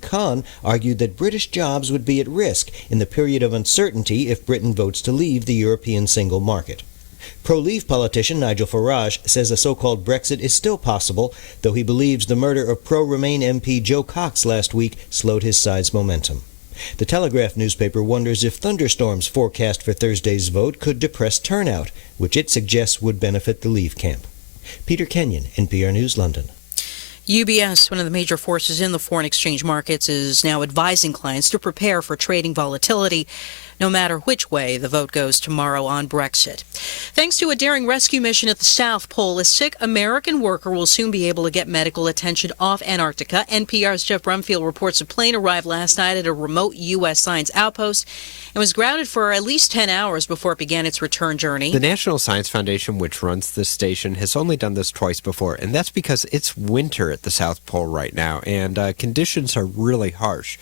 Khan argued that British jobs would be at risk in the period of uncertainty if Britain votes to leave the European single market. Pro-Leave politician Nigel Farage says a so-called Brexit is still possible, though he believes the murder of pro-Remain MP Joe Cox last week slowed his side's momentum. The Telegraph newspaper wonders if thunderstorms forecast for Thursday's vote could depress turnout, which it suggests would benefit the Leave camp. Peter Kenyon, NPR News, London. UBS, one of the major forces in the foreign exchange markets, is now advising clients to prepare for trading volatility, no matter which way the vote goes tomorrow on Brexit. Thanks to a daring rescue mission at the South Pole, a sick American worker will soon be able to get medical attention off Antarctica. NPR's Jeff Brumfield reports a plane arrived last night at a remote U.S. science outpost and was grounded for at least 10 hours before it began its return journey. The National Science Foundation, which runs this station, has only done this twice before, and that's because it's winter at the South Pole right now, and conditions are really harsh.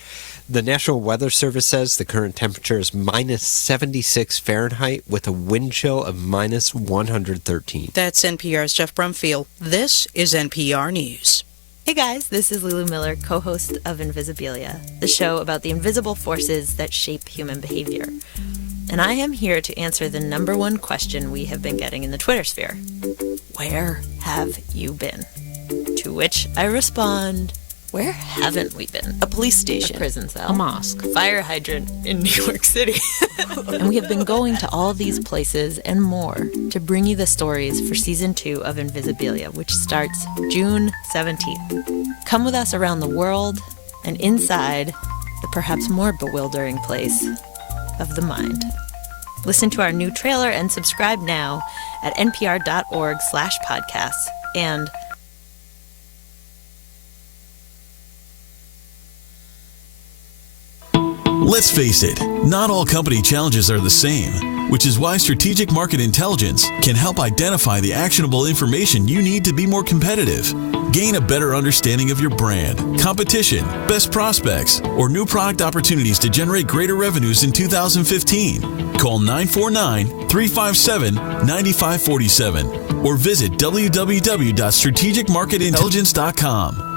The National Weather Service says the current temperature is minus 76 Fahrenheit with a wind chill of minus 113. That's NPR's Jeff Brumfield. This is NPR News. Hey guys, this is Lulu Miller, co-host of Invisibilia, the show about the invisible forces that shape human behavior. And I am here to answer the number one question we have been getting in the Twitter sphere. Where have you been? To which I respond, where haven't we been? A police station, a prison cell, a mosque, fire hydrant in New York City. And we have been going to all these places and more to bring you the stories for Season 2 of Invisibilia, which starts June 17th. Come with us around the world and inside the perhaps more bewildering place of the mind. Listen to our new trailer and subscribe now at npr.org/podcasts. And let's face it, not all company challenges are the same, which is why Strategic Market Intelligence can help identify the actionable information you need to be more competitive. Gain a better understanding of your brand, competition, best prospects, or new product opportunities to generate greater revenues in 2015. Call 949-357-9547 or visit www.strategicmarketintelligence.com.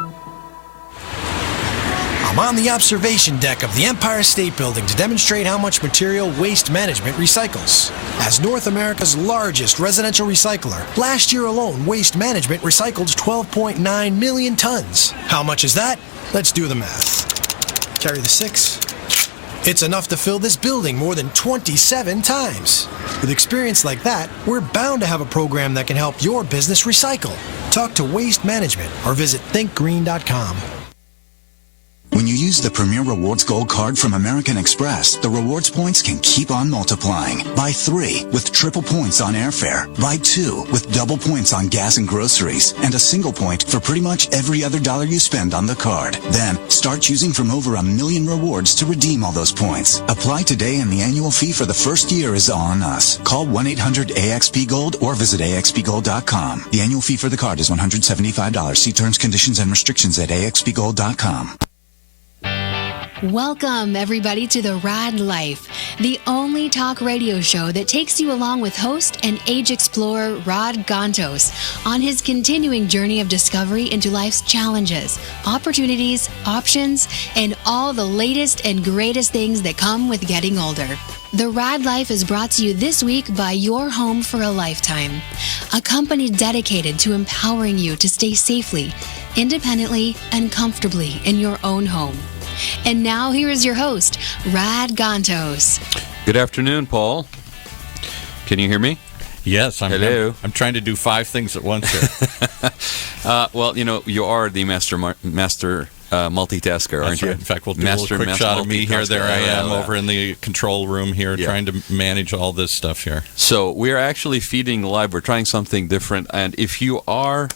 I'm on the observation deck of the Empire State Building to demonstrate how much material Waste Management recycles. As North America's largest residential recycler, last year alone, Waste Management recycled 12.9 million tons. How much is that? Let's do the math. Carry the 6. It's enough to fill this building more than 27 times. With experience like that, we're bound to have a program that can help your business recycle. Talk to Waste Management or visit thinkgreen.com. When you use the Premier Rewards Gold Card from American Express, the rewards points can keep on multiplying. Buy 3 with triple points on airfare. Buy 2 with double points on gas and groceries. And a single point for pretty much every other dollar you spend on the card. Then, start choosing from over 1 million rewards to redeem all those points. Apply today and the annual fee for the first year is on us. Call 1-800-AXP-GOLD or visit axpgold.com. The annual fee for the card is $175. See terms, conditions, and restrictions at axpgold.com. Welcome, everybody, to the Raad Life, the only talk radio show that takes you along with host and age explorer Raad Gantos on his continuing journey of discovery into life's challenges, opportunities, options, and all the latest and greatest things that come with getting older. The Raad Life is brought to you this week by Your Home for a Lifetime, a company dedicated to empowering you to stay safely, independently, and comfortably in your own home. And now here is your host, Raad Gantos. Good afternoon, Paul. Can you hear me? Yes, Hello. I'm trying to do 5 things at once here. Well, you are the master multitasker, aren't you? Right. In fact, we'll do a little quick shot of me here. There I am over in the control room here trying to manage all this stuff here. So we're actually feeding live. We're trying something different. And if you are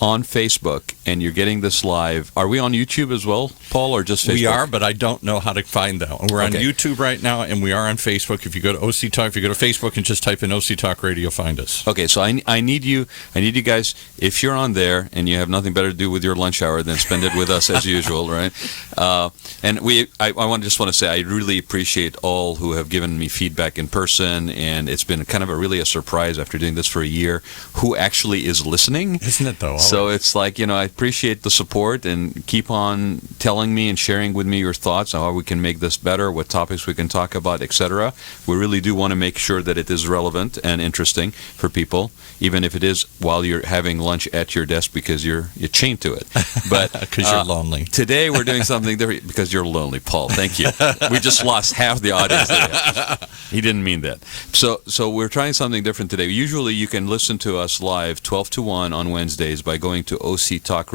on Facebook and you're getting this live, are we on YouTube as well, Paul, or just Facebook? We are, but I don't know how to find that. We're on YouTube right now, and we are on Facebook. If you go to OC Talk, if you go to Facebook and just type in OC Talk Radio, find us. Okay, so I need you guys, if you're on there and you have nothing better to do with your lunch hour than spend it with us as usual, right? And I just want to say I really appreciate all who have given me feedback in person, and it's been kind of a surprise after doing this for a year, who actually is listening. Isn't it, though? So it's like, I appreciate the support, and keep on telling me and sharing with me your thoughts on how we can make this better, what topics we can talk about, etc. We really do want to make sure that it is relevant and interesting for people, even if it is while you're having lunch at your desk because you're chained to it. But because you're lonely. Today we're doing something different because you're lonely, Paul. Thank you. We just lost half the audience today. He didn't mean that. So we're trying something different today. Usually you can listen to us live 12 to 1 on Wednesdays by going to octalkradio.net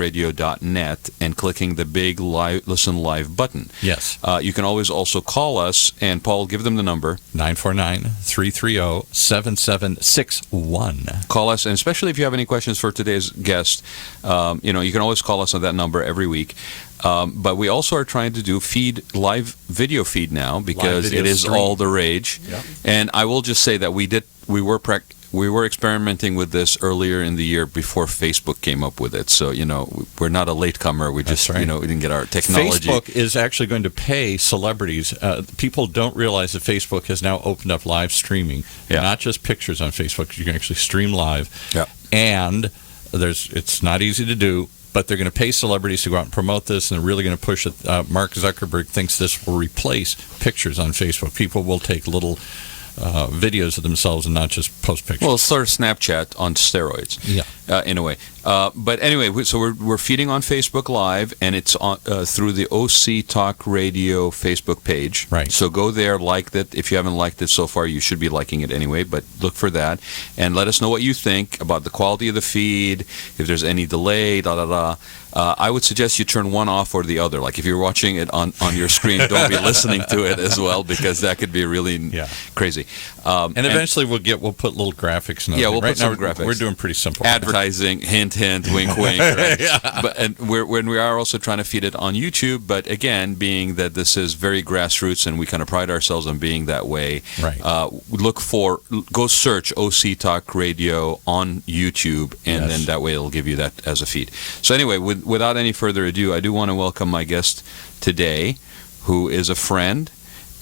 and clicking the big listen live button. Yes. You can always also call us, and Paul, give them the number. 949-330-7761. Call us, and especially if you have any questions for today's guest, you can always call us on that number every week. But we also are trying to do live video feed now because it is stream. all the rage. Yep. And I will just say that we were experimenting with this earlier in the year before Facebook came up with it. So, we're not a latecomer. We just, right. We didn't get our technology. Facebook is actually going to pay celebrities. People don't realize that Facebook has now opened up live streaming. Yeah. Not just pictures on Facebook. You can actually stream live. Yeah. And it's not easy to do, but they're going to pay celebrities to go out and promote this, and they're really going to push it. Mark Zuckerberg thinks this will replace pictures on Facebook. People will take little videos of themselves and not just post pictures. Well, it's sort of Snapchat on steroids. Yeah. In a way. But anyway, so we're feeding on Facebook Live, and it's on through the OC Talk Radio Facebook page. Right. So go there, like that. If you haven't liked it so far, you should be liking it anyway, but look for that. And let us know what you think about the quality of the feed, if there's any delay, I would suggest you turn one off or the other. Like if you're watching it on your screen, don't be listening to it as well, because that could be really crazy. And eventually we'll put little graphics in. Yeah, we'll right put some now, graphics. We're doing pretty simple. Advertising, hint, wink, wink. Right? Yeah. And we are also trying to feed it on YouTube. But again, being that this is very grassroots and we kind of pride ourselves on being that way, right. Go search OC Talk Radio on YouTube, and then that way it'll give you that as a feed. So anyway, without any further ado, I do want to welcome my guest today, who is a friend,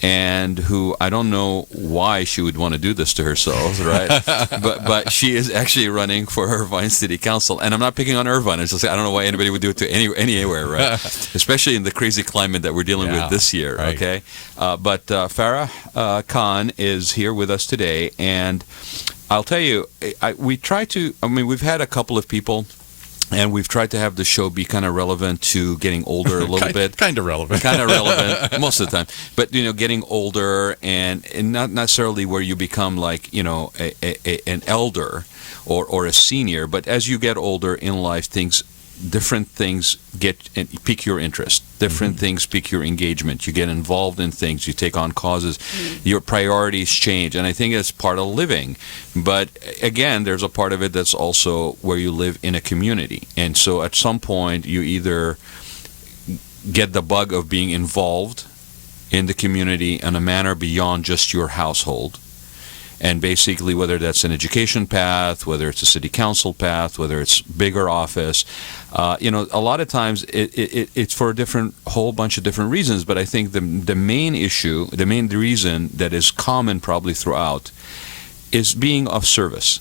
and who I don't know why she would want to do this to herself, right? but she is actually running for Irvine City Council, and I'm not picking on Irvine. It's just I don't know why anybody would do it to anywhere, right? Especially in the crazy climate that we're dealing with this year. Right. Okay, but Farah Khan is here with us today, and I'll tell you, we've had a couple of people. And we've tried to have the show be kind of relevant to getting older a little bit. Kind of relevant. Kind of relevant most of the time. But, getting older and not necessarily where you become like, an elder or a senior. But as you get older in life, different things pique your interest. Different things pique your engagement. You get involved in things. You take on causes. Your priorities change. And I think it's part of living. But again, there's a part of it that's also where you live in a community. And so at some point, you either get the bug of being involved in the community in a manner beyond just your household. And basically, whether that's an education path, whether it's a city council path, whether it's bigger office, a lot of times it's for a whole bunch of different reasons. But I think the main issue, the main reason that is common probably throughout, is being of service.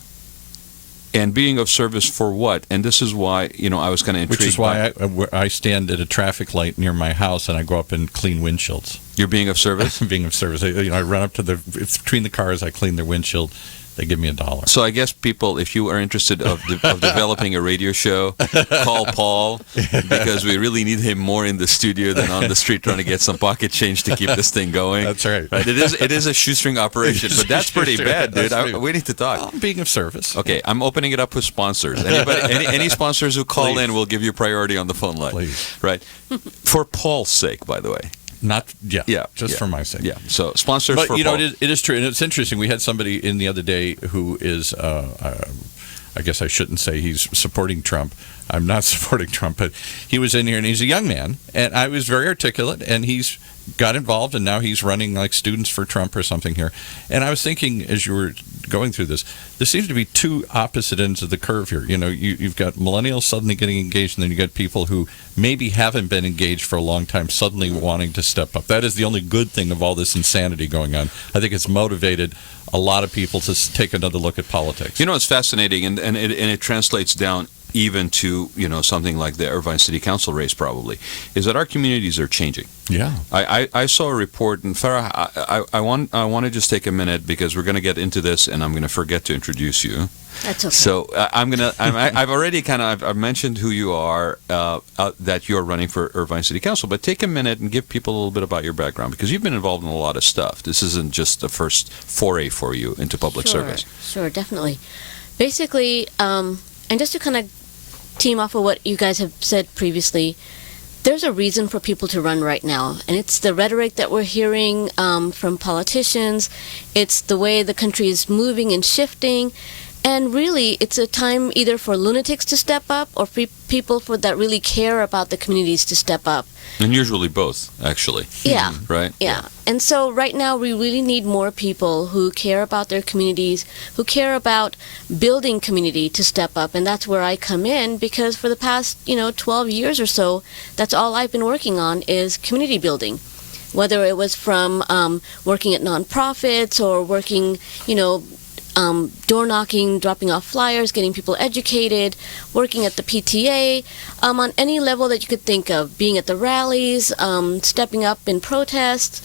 And being of service for what? And this is why, I was kind of intrigued. Which is why I stand at a traffic light near my house and I go up and clean windshields. You're being of service? Being of service. I run up to between the cars, I clean their windshield. They give me $1. So I guess people, if you are interested of developing a radio show, call Paul, because we really need him more in the studio than on the street trying to get some pocket change to keep this thing going. That's right. It is a shoestring operation, but that's pretty bad, dude. We need to talk. I'm being of service. Okay, I'm opening it up with sponsors. Any sponsors who call in will give you priority on the phone line. Please. Right. For Paul's sake, by the way. Just for my sake. Yeah. So sponsors but, for Paul. It is true, and it's interesting. We had somebody in the other day who is, I guess I shouldn't say he's supporting Trump. I'm not supporting Trump, but he was in here, and he's a young man, and I was very articulate, and he's got involved, and now he's running like Students for Trump or something here. And I was thinking, as you were going through this, there seems to be two opposite ends of the curve here. You've got millennials suddenly getting engaged, and then you got people who maybe haven't been engaged for a long time suddenly wanting to step up. That is the only good thing of all this insanity going on. I think it's motivated a lot of people to take another look at politics. It's fascinating, and it translates down even to something like the Irvine City Council race probably, is that our communities are changing. Yeah. I saw a report, and Farah, I want to just take a minute because we're going to get into this, and I'm going to forget to introduce you. That's okay. So I've already I've mentioned who you are, that you're running for Irvine City Council, but take a minute and give people a little bit about your background, because you've been involved in a lot of stuff. This isn't just the first foray for you into public service. Sure, definitely. Basically, and just to kind of team off of what you guys have said previously, there's a reason for people to run right now, and it's the rhetoric that we're hearing from politicians. It's the way the country is moving and shifting. And really, it's a time either for lunatics to step up or for people that really care about the communities to step up. And usually both, actually. Yeah. Right? Yeah. And so right now, we really need more people who care about their communities, who care about building community to step up. And that's where I come in, because for the past, 12 years or so, that's all I've been working on is community building. Whether it was from working at nonprofits or working, door knocking, dropping off flyers, getting people educated, working at the PTA, on any level that you could think of, being at the rallies, stepping up in protests.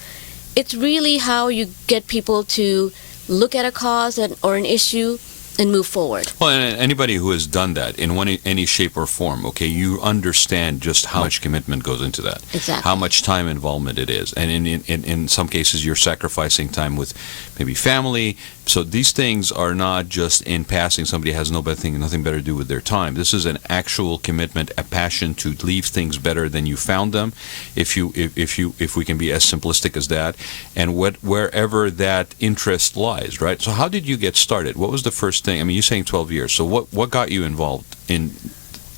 It's really how you get people to look at a cause or an issue and move forward. Well, and anybody who has done that in any shape or form, okay, you understand just how much commitment goes into that. Exactly. How much time involvement it is. And in some cases, you're sacrificing time with maybe family. So these things are not just in passing. Somebody has nothing better to do with their time. This is an actual commitment, a passion to leave things better than you found them, if we can be as simplistic as that, and wherever that interest lies, right? So how did you get started? What was the first thing? I mean, you're saying 12 years. So what got you involved in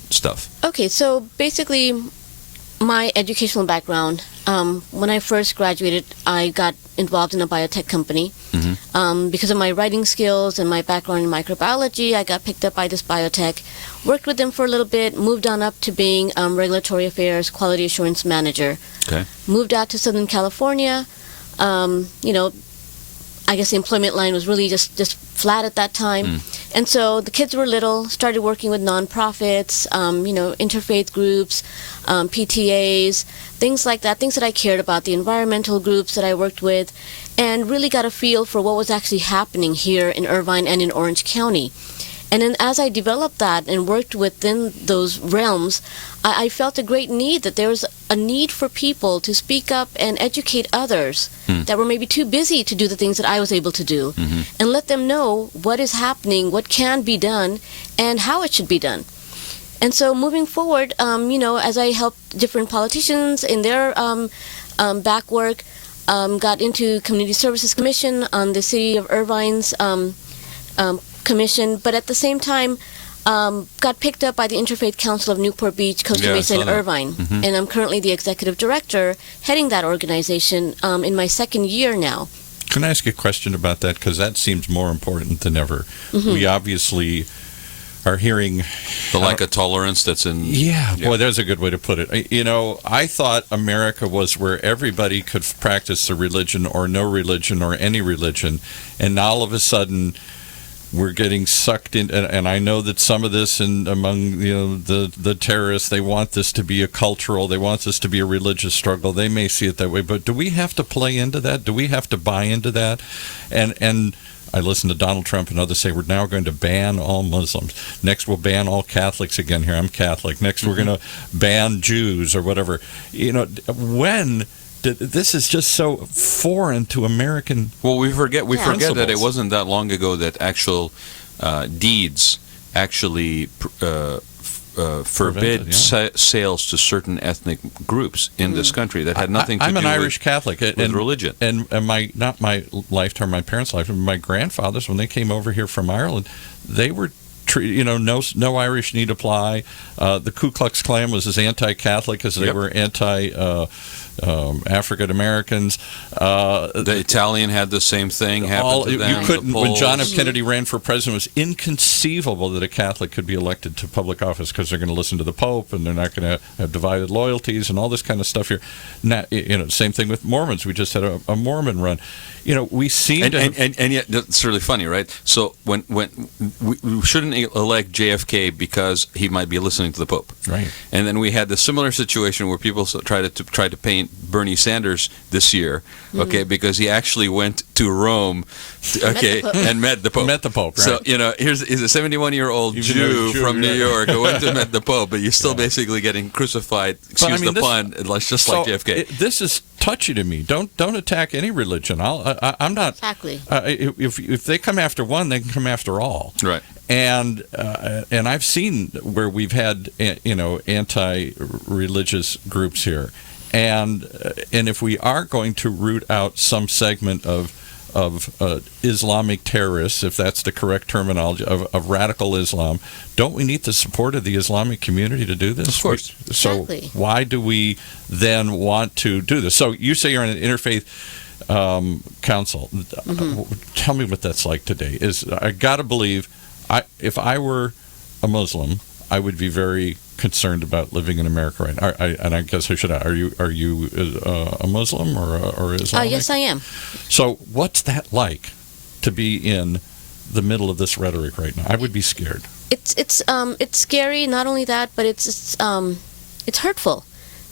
stuff? Okay, so basically, my educational background, when I first graduated, I got involved in a biotech company. Because of my writing skills and my background in microbiology, I got picked up by this biotech, worked with them for a little bit, moved on up to being regulatory affairs, quality assurance manager. Okay. Moved out to Southern California. I guess the employment line was really just flat at that time. And so the kids were little, started working with nonprofits, interfaith groups, PTAs, things like that, things that I cared about, the environmental groups that I worked with, and really got a feel for what was actually happening here in Irvine and in Orange County. And then as I developed that and worked within those realms, I felt a great need, that there was a need for people to speak up and educate others that were maybe too busy to do the things that I was able to do, and let them know what is happening, what can be done, and how it should be done. And so moving forward, as I helped different politicians in their back work, got into Community Services Commission on the City of Irvine's commission, but at the same time, got picked up by the Interfaith Council of Newport Beach, Costa Mesa, and Irvine. And I'm currently the executive director heading that organization in my second year now. Can I ask you a question about that? Because that seems more important than ever. We obviously are hearing the lack of tolerance that's in... Yeah, boy, there's a good way to put it. I thought America was where everybody could practice a religion or no religion or any religion, and now all of a sudden we're getting sucked in, and I know that some of this, and among the terrorists, they want this to be a cultural, they want this to be a religious struggle. They may see it that way, but do we have to play into that? Do we have to buy into that? And I listen to Donald Trump and others say we're now going to ban all Muslims. Next, we'll ban all Catholics again. Here, I'm Catholic. Next, we're going to ban Jews or whatever. When this is just so foreign to American. Well, we forget that it wasn't that long ago that actual deeds actually forbid sales to certain ethnic groups in this country that had nothing to do with... I'm an Irish Catholic with religion. And not my lifetime, my parents' lifetime, my grandfathers, when they came over here from Ireland, they were no Irish need apply. The Ku Klux Klan was as anti-Catholic as they were anti African Americans. The Italian had the same thing happen to them. You couldn't. When John F. Kennedy ran for president, it was inconceivable that a Catholic could be elected to public office because they're going to listen to the Pope and they're not going to have divided loyalties and all this kind of stuff here. Same thing with Mormons. We just had a Mormon run. We seem and yet it's really funny, right? So when we shouldn't elect JFK because he might be listening to the Pope. Right. And then we had the similar situation where people tried to paint Bernie Sanders this year, okay, because he actually went to Rome, and met the Pope. Met the Pope, right. So, he's a 71-year-old Jew from New York who went to met the Pope, but you're still basically getting crucified, excuse the pun, just like JFK. This is touchy to me. Don't attack any religion. I'm not. Exactly. If they come after one, they can come after all. Right. And I've seen where we've had anti-religious groups here, and if we are going to root out some segment of Islamic terrorists, if that's the correct terminology, of radical Islam, don't we need the support of the Islamic community to do this? Of course. So Exactly. why do we then want to do this? So you say you're in an interfaith council. Tell me what that's like today. I got to believe, if I were a Muslim, I would be very concerned about living in America right now. And I guess I should. Are you a Muslim or Islamic? Yes, I am. So what's that like to be in the middle of this rhetoric right now? I would be scared. It's scary. Not only that, but it's hurtful,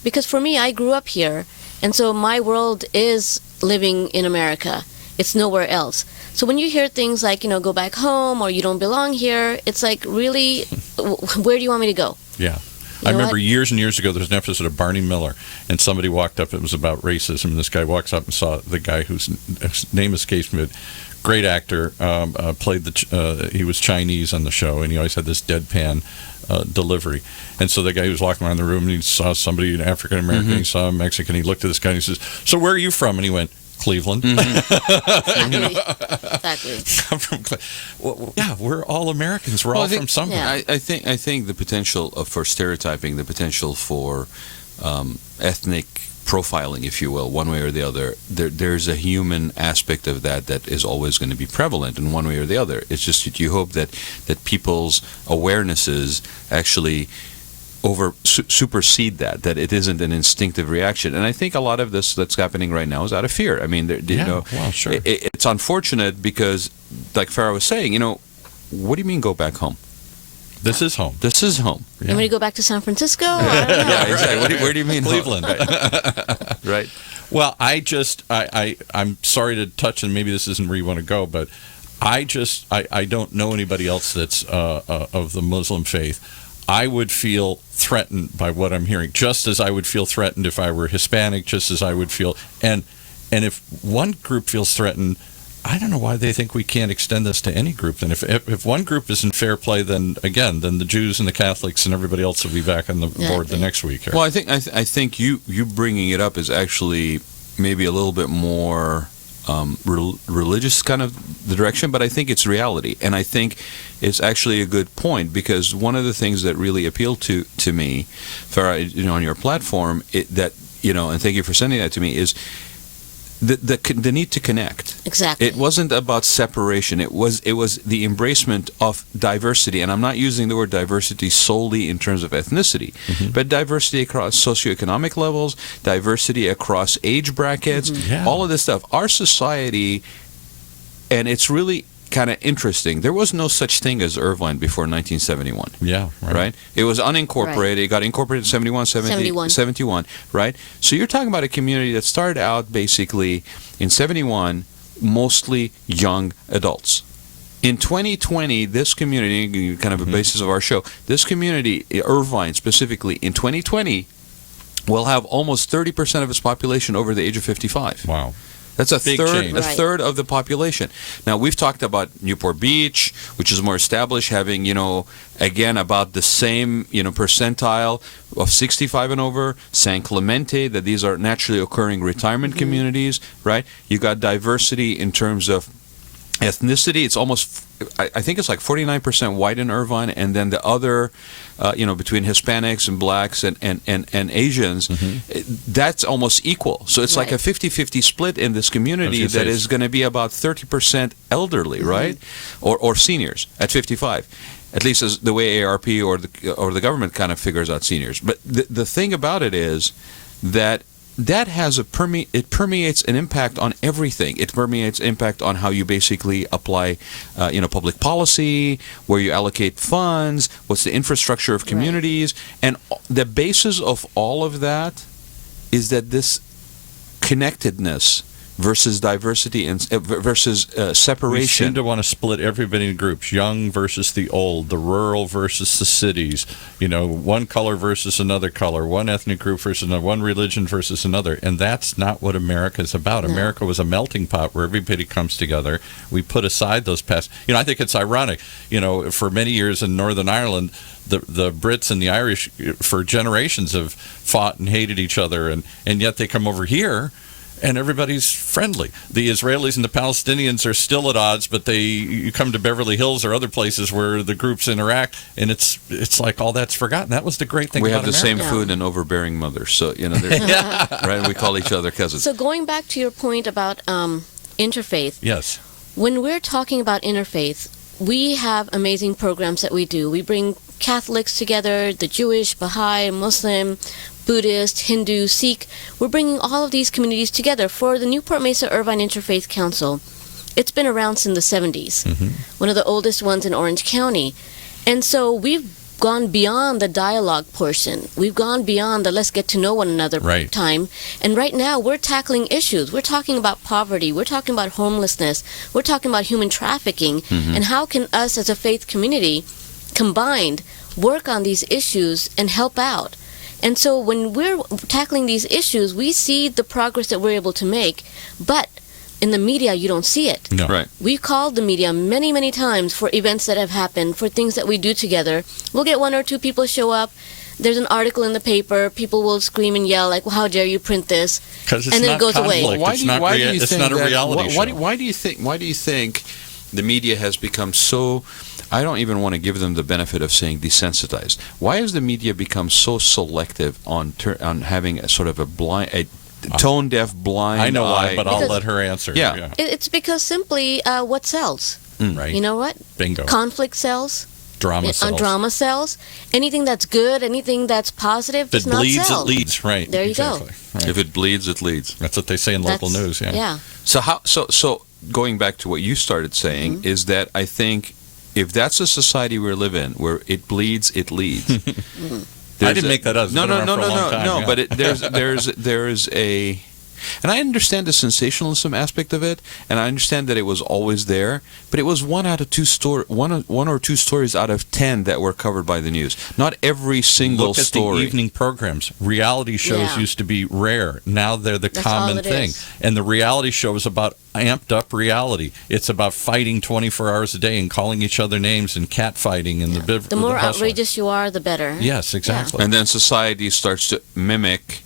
because for me, I grew up here, and so my world is living in America. It's nowhere else. So when you hear things like, go back home, or you don't belong here, it's like, really, where do you want me to go? Yeah. I remember years and years ago, there was an episode of Barney Miller, and somebody walked up, it was about racism, and this guy walks up and saw the guy whose name escapes me, great actor, played he was Chinese on the show, and he always had this deadpan delivery. And so the guy who was walking around the room, and he saw somebody, an African-American, he saw a Mexican, he looked at this guy, and he says, "So where are you from?" And he went, "Cleveland." Exactly. I'm from well, yeah, we're all Americans. We're all from somewhere. Yeah. I think the potential for stereotyping, the potential for ethnic profiling, if you will, one way or the other, there's a human aspect of that is always going to be prevalent in one way or the other. It's just that you hope that people's awarenesses actually supersede that it isn't an instinctive reaction. And I think a lot of this that's happening right now is out of fear. I mean, well, sure. It's unfortunate because, like Farah was saying, what do you mean go back home? This is home. This is home. Yeah. You want me to go back to San Francisco? I don't know. Yeah, exactly. Where do you mean Cleveland? Right. Well, I'm sorry to touch, and maybe this isn't where you want to go, but I don't know anybody else that's of the Muslim faith. I would feel threatened by what I'm hearing, just as I would feel threatened if I were Hispanic, just as I would feel. And if one group feels threatened, I don't know why they think we can't extend this to any group. And if one group is in fair play, then the Jews and the Catholics and everybody else will be back on the board the next week. Here. Well, I think you bringing it up is actually maybe a little bit more religious kind of the direction, but I think it's reality, and I think it's actually a good point, because one of the things that really appealed to me, Farah, on your platform, and thank you for sending that to me, is the need to connect. Exactly. It wasn't about separation. It was the embracement of diversity, and I'm not using the word diversity solely in terms of ethnicity, but diversity across socioeconomic levels, diversity across age brackets, all of this stuff. Our society, and it's really kind of interesting. There was no such thing as Irvine before 1971. Yeah, right. It was unincorporated. Right. It got incorporated in 71, right? So you're talking about a community that started out basically in 71, mostly young adults. In 2020, this community, kind of a basis of our show, this community, Irvine specifically, in 2020, will have almost 30% of its population over the age of 55. Wow. That's a Big third, change. a third of the population. Now, we've talked about Newport Beach, which is more established, having, again, about the same, percentile of 65 and over. San Clemente, that these are naturally occurring retirement communities, right? You got diversity in terms of ethnicity. It's almost, I think it's like 49% white in Irvine, and then the other, between Hispanics and blacks and Asians, that's almost equal. So it's like a 50-50 split in this community that is going to be about 30% elderly, right? Or seniors at 55. At least as the way ARP or the government kind of figures out seniors. But the thing about it is that that has it permeates an impact on everything. It permeates impact on how you basically apply, public policy, where you allocate funds, what's the infrastructure of communities, and the basis of all of that is that this connectedness versus diversity and versus separation. We seem to want to split everybody in groups: young versus the old, the rural versus the cities. One color versus another color, one ethnic group versus another, one religion versus another. And that's not what America is about. No. America was a melting pot where everybody comes together. We put aside those past. I think it's ironic. For many years in Northern Ireland, the Brits and the Irish for generations have fought and hated each other, and yet they come over here and everybody's friendly. The Israelis and the Palestinians are still at odds, but you come to Beverly Hills or other places where the groups interact, and it's like all that's forgotten. That was the great thing about America. We have the same food and overbearing mothers, so right? We call each other cousins. So going back to your point about interfaith. Yes. When we're talking about interfaith, we have amazing programs that we do. We bring Catholics together, the Jewish, Baha'i, Muslim, Buddhist, Hindu, Sikh. We're bringing all of these communities together for the Newport Mesa Irvine Interfaith Council. It's been around since the 70s, one of the oldest ones in Orange County. And so we've gone beyond the dialogue portion. We've gone beyond the let's get to know one another time. And right now we're tackling issues. We're talking about poverty. We're talking about homelessness. We're talking about human trafficking. And how can us as a faith community combined work on these issues and help out? And so when we're tackling these issues, we see the progress that we're able to make, but in the media, you don't see it. No. Right. We've called the media many, many times for events that have happened, for things that we do together. We'll get one or two people show up. There's an article in the paper. People will scream and yell, like, well, how dare you print this? And then it goes away. It's not a reality show. Why do you think the media has become so... I don't even want to give them the benefit of saying desensitized. Why has the media become so selective on having a sort of a tone-deaf, blind I know eye? why, but I'll let her answer. Yeah. It's because simply what sells. Right. You know what? Bingo. Conflict sells. Drama sells. Drama sells. Anything that's good, anything that's positive, does not bleeds, sell. it leads. Right. There you go. Right. If it bleeds, it leads. That's what they say in local news. Yeah. So going back to what you started saying is that I think if that's a society we live in, where it bleeds, it leads. I didn't make that up. No. But there's a, and I understand the sensationalism aspect of it, and I understand that it was always there, but it was one or two stories out of 10 that were covered by the news. Not every single story. Look at the evening programs. Reality shows used to be rare. Now they're the common thing. And the reality show is about amped up reality. It's about fighting 24 hours a day and calling each other names and cat fighting and the more outrageous you are, the better. Yes, exactly. Yeah. And then society starts to mimic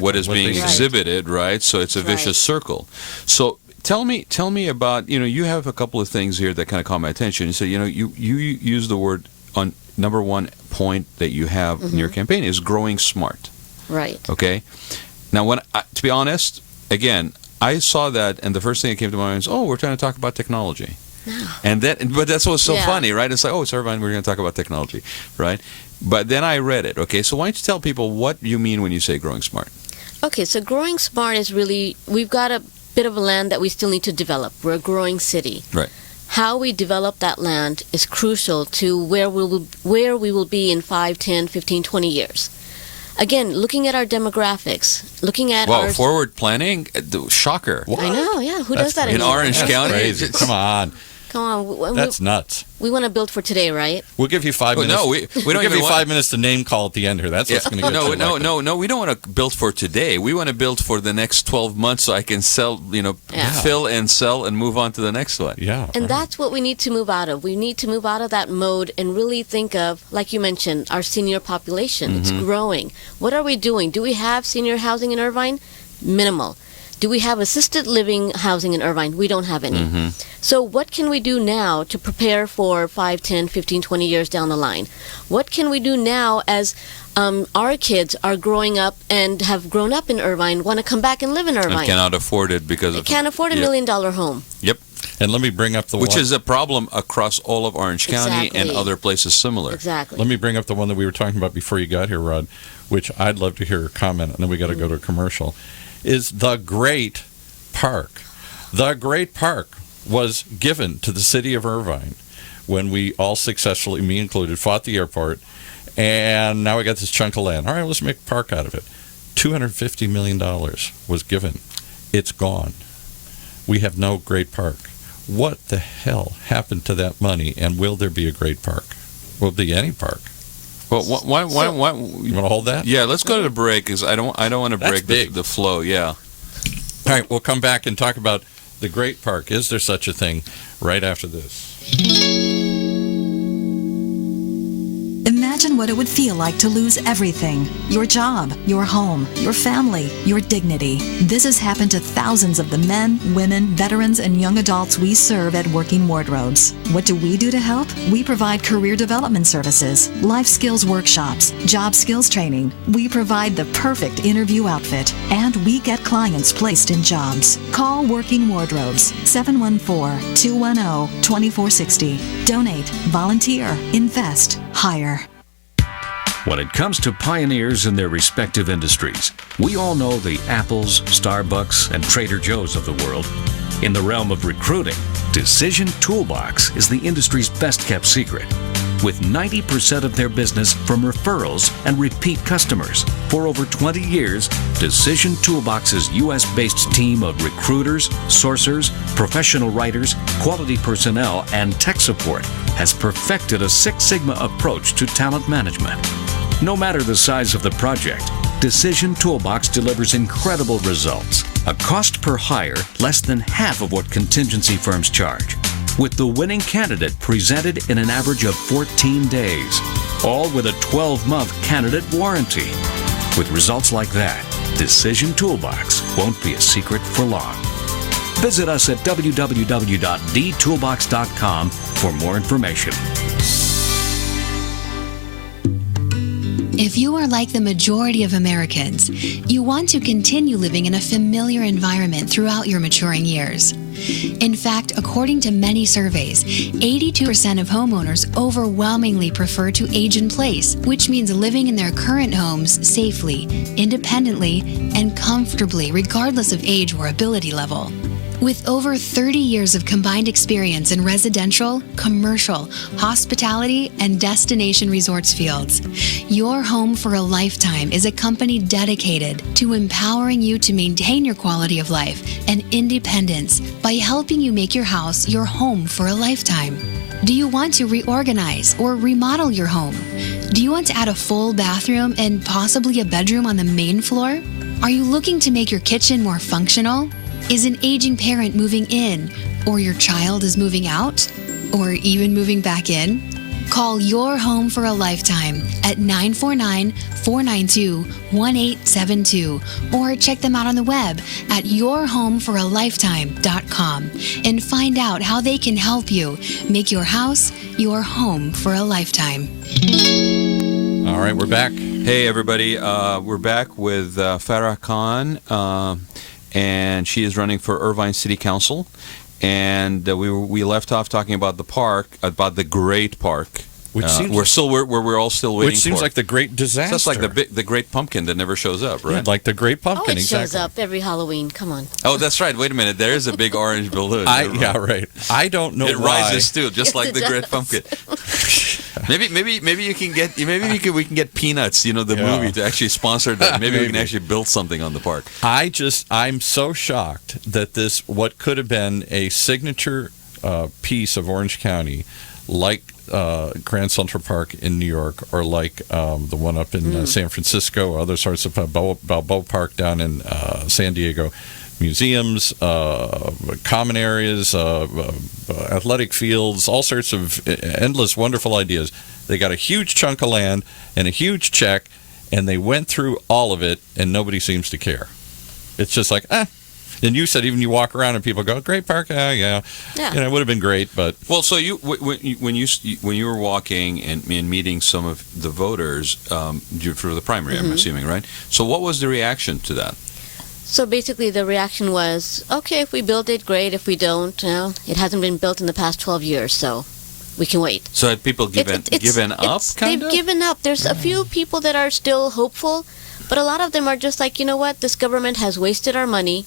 what is being exhibited, right? So it's a vicious circle. So tell me about, you have a couple of things here that kind of caught my attention. So, you use the word on number one point that you have in your campaign is growing smart. Right. Okay. Now, to be honest, again, I saw that, and the first thing that came to my mind was, we're trying to talk about technology. But that's what's so funny, right? It's like, it's Irvine, we're going to talk about technology, right? But then I read it. Okay, so why don't you tell people what you mean when you say growing smart? Okay, so growing smart is really, we've got a bit of a land that we still need to develop. We're a growing city. Right. How we develop that land is crucial to where we will be in 5, 10, 15, 20 years. Again, looking at our demographics, looking at our... forward planning? Shocker. What? I know, yeah. Who does that in Orange County? Crazy. Come on. That's nuts. We want to build for today, right? We'll give you 5 minutes. No, we don't give you 5 minutes to name call at the end here. That's what's going to get No, we don't want to build for today. We want to build for the next 12 months so I can sell, fill and sell and move on to the next one. Yeah. And that's what we need to move out of. We need to move out of that mode and really think of, like you mentioned, our senior population. It's growing. What are we doing? Do we have senior housing in Irvine? Minimal. Do we have assisted living housing in Irvine? We don't have any. So what can we do now to prepare for 5, 10, 15, 20 years down the line? What can we do now as our kids are growing up and have grown up in Irvine, want to come back and live in Irvine? And cannot afford it because they can't afford $1 million home. Yep. And let me bring up which is a problem across all of Orange County and other places similar. Exactly. Let me bring up the one that we were talking about before you got here, Rod. which I'd love to hear her comment, and then we got to go to a commercial, is the Great Park. The Great Park was given to the city of Irvine when we all successfully, me included, fought the airport, and now we got this chunk of land. All right, let's make a park out of it. $250 million was given. It's gone. We have no great park. What the hell happened to that money, and will there be a great park? Will there be any park? Well, why you want to hold that? Yeah, let's go to the break, because I don't want to break the flow. Yeah. All right, we'll come back and talk about the great park. Is there such a thing? Right after this. Imagine what it would feel like to lose everything. Your job, your home, your family, your dignity. This has happened to thousands of the men, women, veterans, and young adults we serve at Working Wardrobes. What do we do to help? We provide career development services, life skills workshops, job skills training. We provide the perfect interview outfit, and we get clients placed in jobs. Call Working Wardrobes, 714-210-2460. Donate, volunteer, invest, hire. When it comes to pioneers in their respective industries, we all know the Apples, Starbucks, and Trader Joe's of the world. In the realm of recruiting, Decision Toolbox is the industry's best-kept secret, with 90% of their business from referrals and repeat customers. For over 20 years, Decision Toolbox's U.S.-based team of recruiters, sourcers, professional writers, quality personnel, and tech support has perfected a Six Sigma approach to talent management. No matter the size of the project, Decision Toolbox delivers incredible results. A cost per hire less than half of what contingency firms charge, with the winning candidate presented in an average of 14 days, all with a 12-month candidate warranty. With results like that, Decision Toolbox won't be a secret for long. Visit us at www.dtoolbox.com for more information. If you are like the majority of Americans, you want to continue living in a familiar environment throughout your maturing years. In fact, according to many surveys, 82% of homeowners overwhelmingly prefer to age in place, which means living in their current homes safely, independently, and comfortably, regardless of age or ability level. With over 30 years of combined experience in residential, commercial, hospitality, and destination resorts fields, Your Home for a Lifetime is a company dedicated to empowering you to maintain your quality of life and independence by helping you make your house your home for a lifetime. Do you want to reorganize or remodel your home? Do you want to add a full bathroom and possibly a bedroom on the main floor? Are you looking to make your kitchen more functional? Is an aging parent moving in, or your child is moving out, or even moving back in? Call Your Home for a Lifetime at 949-492-1872 or check them out on the web at yourhomeforalifetime.com and find out how they can help you make your house your home for a lifetime. All right, we're back. Hey, everybody. We're back with Farah Khan. And she is running for Irvine City Council. And we left off talking about the park, about the great park. Which seems we're all still waiting for. Which seems like the great disaster. That's like the great pumpkin that never shows up, right? Yeah, like the great pumpkin, it exactly. shows up every Halloween. Come on. Oh, that's right. Wait a minute. There's a big orange balloon. Yeah, right. I don't know it why. It rises too, just like the great pumpkin. Maybe you can get we can get Peanuts, the movie, to actually sponsor that. Maybe we can actually build something on the park. I'm so shocked that this, what could have been a signature piece of Orange County, like Grand Central Park in New York, or like the one up in San Francisco, other sorts of Balboa Park down in San Diego, museums, common areas, athletic fields, all sorts of endless, wonderful ideas. They got a huge chunk of land and a huge check, and they went through all of it, and nobody seems to care. It's just like, And you said even you walk around and people go, "Great park, yeah." It would have been great, but well. So when you were walking and meeting some of the voters for the primary, I'm assuming, right? So what was the reaction to that? So basically, the reaction was, okay, if we build it, great. If we don't, it hasn't been built in the past 12 years, so we can wait. So had people given up, kind they've of? given up. There's a few people that are still hopeful, but a lot of them are just like, you know what, this government has wasted our money,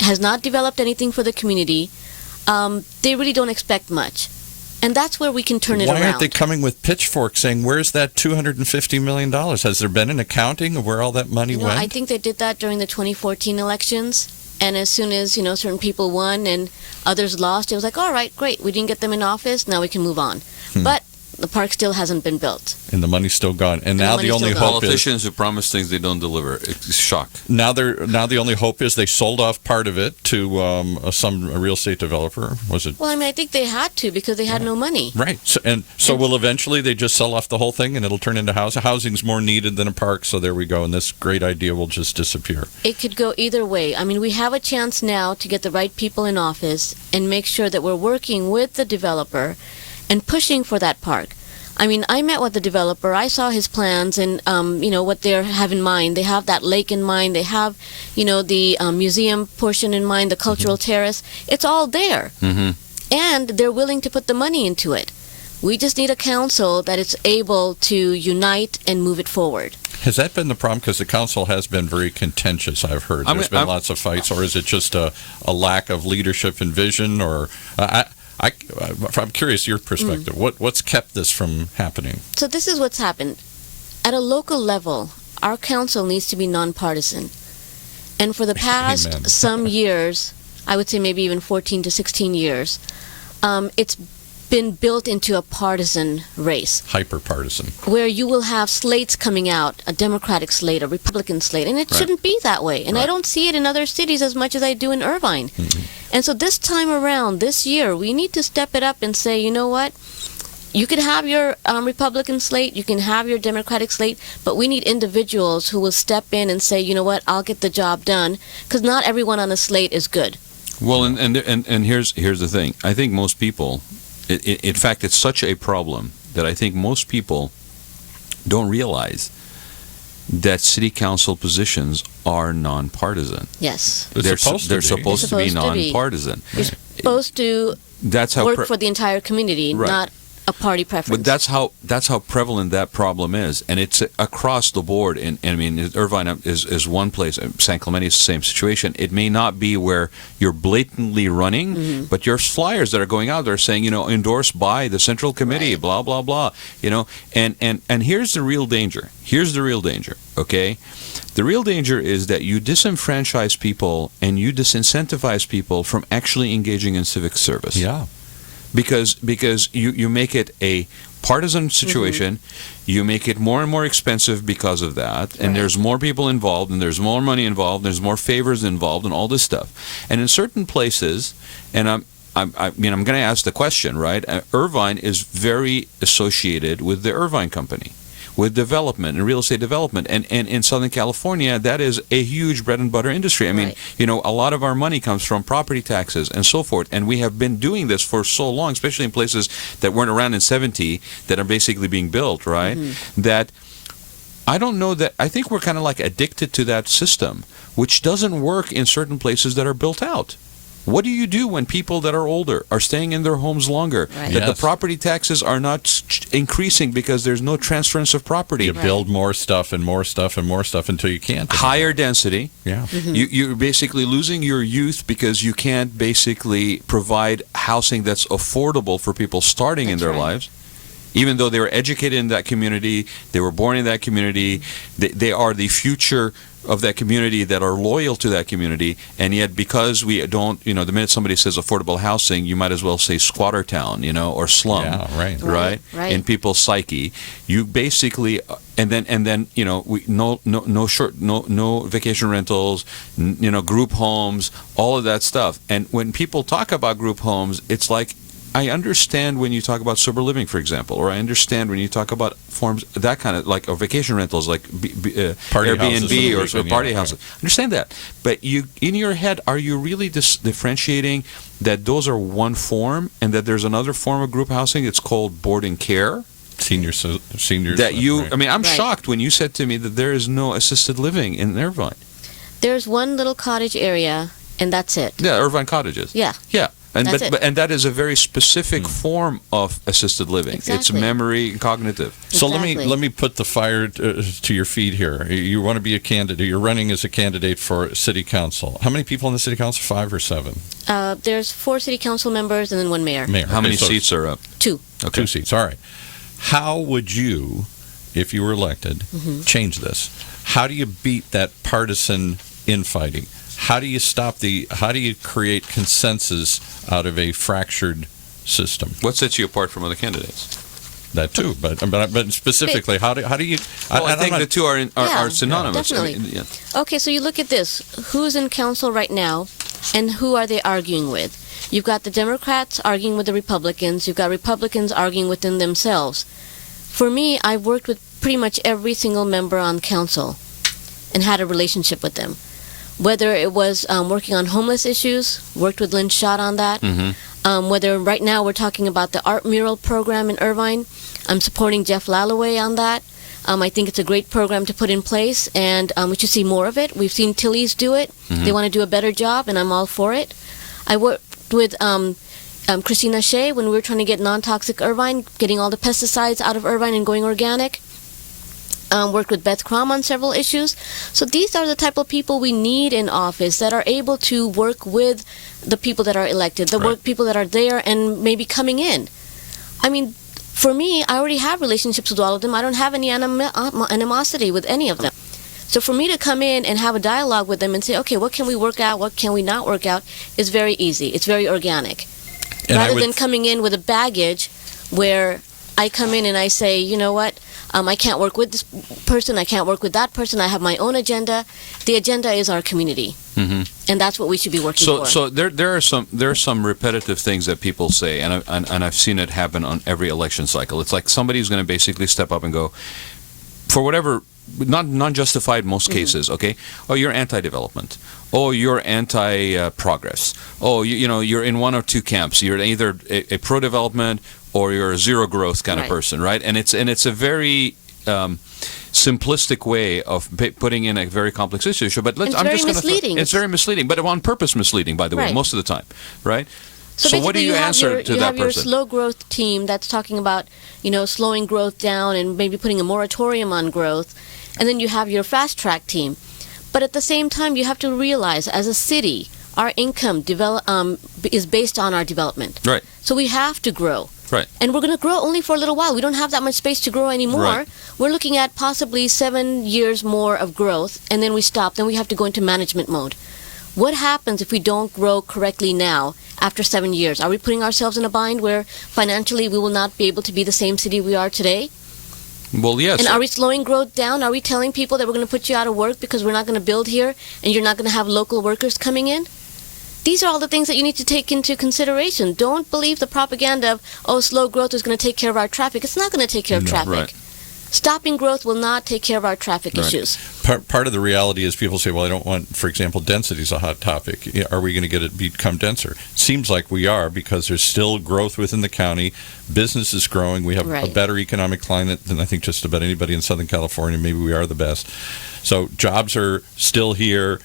has not developed anything for the community. They really don't expect much. And that's where we can turn it around. Why aren't they coming with pitchforks saying, where's that $250 million? Has there been an accounting of where all that money went? I think they did that during the 2014 elections. And as soon as, certain people won and others lost, it was like, all right, great. We didn't get them in office. Now we can move on. But the park still hasn't been built. And the money's still gone. And now the only hope is politicians who promise things they don't deliver. It's shock. Now the only hope is they sold off part of it to a real estate developer. Was it? Well, I think they had to because they had no money. Right. So will eventually they just sell off the whole thing and it'll turn into housing? Housing's more needed than a park, so there we go. And this great idea will just disappear. It could go either way. We have a chance now to get the right people in office and make sure that we're working with the developer and pushing for that park. I met with the developer. I saw his plans and, what they have in mind. They have that lake in mind. They have, the museum portion in mind, the cultural terrace. It's all there. Mm-hmm. And they're willing to put the money into it. We just need a council that is able to unite and move it forward. Has that been the problem? Because the council has been very contentious, I've heard. There's been lots of fights. Or is it just a lack of leadership and vision? Or I'm curious your perspective. What's kept this from happening? So this is what's happened. At a local level, our council needs to be nonpartisan. And for the past some years, I would say maybe even 14 to 16 years, it's been built into a partisan race. Hyper-partisan. Where you will have slates coming out, a Democratic slate, a Republican slate, and it shouldn't be that way. And I don't see it in other cities as much as I do in Irvine. Mm-hmm. And so this time around, this year, we need to step it up and say, you know what? You can have your Republican slate, you can have your Democratic slate, but we need individuals who will step in and say, you know what, I'll get the job done, because not everyone on a slate is good. Well, and here's the thing. I think most people, in fact, it's such a problem that I think most people don't realize that city council positions are nonpartisan. Yes. They're supposed to be nonpartisan. You're supposed to work for the entire community, not a party preference. But that's how prevalent that problem is, and it's across the board. And Irvine is one place. San Clemente is the same situation. It may not be where you're blatantly running, but your flyers that are going out there saying, endorsed by the central committee, blah blah blah. And here's the real danger. Okay, the real danger is that you disenfranchise people and you disincentivize people from actually engaging in civic service. Yeah. Because you make it a partisan situation, you make it more and more expensive because of that, and there's more people involved, and there's more money involved, there's more favors involved, and all this stuff. And in certain places, and I'm going to ask the question, right? Irvine is very associated with the Irvine Company, with development and real estate development, and in Southern California, that is a huge bread and butter industry. A lot of our money comes from property taxes and so forth, and we have been doing this for so long, especially in places that weren't around in '70 that are basically being built, right? That I don't know that I think we're kind of like addicted to that system, which doesn't work in certain places that are built out. What do you do when people that are older are staying in their homes longer? Right. That the property taxes are not increasing because there's no transference of property. You build more stuff and more stuff and more stuff until you can't. Higher density. Yeah. You're basically losing your youth because you can't basically provide housing that's affordable for people starting in their lives. Even though they were educated in that community, they were born in that community, they are the future of that community that are loyal to that community, and yet because we don't, the minute somebody says affordable housing, you might as well say squatter town, or slum. Yeah, right. In people's psyche, you basically, and then we no vacation rentals, group homes, all of that stuff. And when people talk about group homes, it's like, I understand when you talk about sober living, for example, or I understand when you talk about forms that kind of or vacation rentals, like Airbnb or party houses. I understand that, but you in your head, are you really differentiating that those are one form and that there's another form of group housing? It's called board and care. Seniors. That you, I'm shocked when you said to me that there is no assisted living in Irvine. There's one little cottage area, and that's it. Yeah, Irvine Cottages. Yeah. And That's it. and that is a very specific form of assisted living. It's Exactly. memory and cognitive. So Exactly. let me put the fire to your feet here. You want to be a candidate. You're running as a candidate for city council. How many people in the city council? 5 or 7? There's 4 city council members and then 1 mayor. Mayor. How many Okay, so seats are up? 2. Okay. 2 seats. All right. How would you, if you were elected, change this? How do you beat that partisan infighting? How do you how do you create consensus out of a fractured system? What sets you apart from other candidates? That too, but specifically, how do you? Well, I think the two are Yeah, synonymous. definitely. Okay, so you look at this. Who's in council right now, and who are they arguing with? You've got the Democrats arguing with the Republicans. You've got Republicans arguing within themselves. For me, I've worked with pretty much every single member on council and had a relationship with them. Whether it was working on homeless issues, worked with Lynn Schott on that. Whether right now we're talking about the art mural program in Irvine, I'm supporting Jeff Lalloway on that. I think it's a great program to put in place, and we should see more of it. We've seen Tilly's do it. They want to do a better job, and I'm all for it. I worked with Christina Shea when we were trying to get non-toxic Irvine, getting all the pesticides out of Irvine and going organic. Worked with Beth Crom on several issues. So these are the type of people we need in office that are able to work with the people that are elected, people that are there and maybe coming in. I mean, for me, I already have relationships with all of them. I don't have any animosity with any of them. So for me to come in and have a dialogue with them and say, okay, what can we work out, what can we not work out, is very easy. It's very organic. Rather than coming in with a baggage where I come in and I say, you know what, I can't work with this person, I can't work with that person, I have my own agenda. The agenda is our community. And that's what we should be working for. So there are some repetitive things that people say, and I've seen it happen on every election cycle. It's like somebody's going to basically step up and go, for whatever, not justified in most cases, okay? Oh, you're anti-development. Oh, you're anti-progress. Oh, you're in one or two camps. You're either a pro-development or you're a zero-growth kind of person, right? And it's a very simplistic way of putting in a very complex issue. But it's very misleading. It's very misleading, but on purpose misleading, by the way, most of the time, right? So what do you answer to that person? You have your slow growth team that's talking about, slowing growth down and maybe putting a moratorium on growth. And then you have your fast track team. But at the same time, you have to realize, as a city, our income is based on our development. Right. So we have to grow. Right. And we're going to grow only for a little while. We don't have that much space to grow anymore. Right. We're looking at possibly 7 years more of growth, and then we stop. Then we have to go into management mode. What happens if we don't grow correctly now after 7 years? Are we putting ourselves in a bind where financially we will not be able to be the same city we are today? Well, yes. And are we slowing growth down? Are we telling people that we're going to put you out of work because we're not going to build here and you're not going to have local workers coming in? These are all the things that you need to take into consideration. Don't believe the propaganda of, slow growth is going to take care of our traffic. It's not going to take care of traffic. Right. Stopping growth will not take care of our traffic issues. Part of the reality is people say, well, I don't want, for example, density is a hot topic. Are we going to get it become denser? Seems like we are, because there's still growth within the county. Business is growing. We have a better economic climate than I think just about anybody in Southern California. Maybe we are the best. So jobs are still here.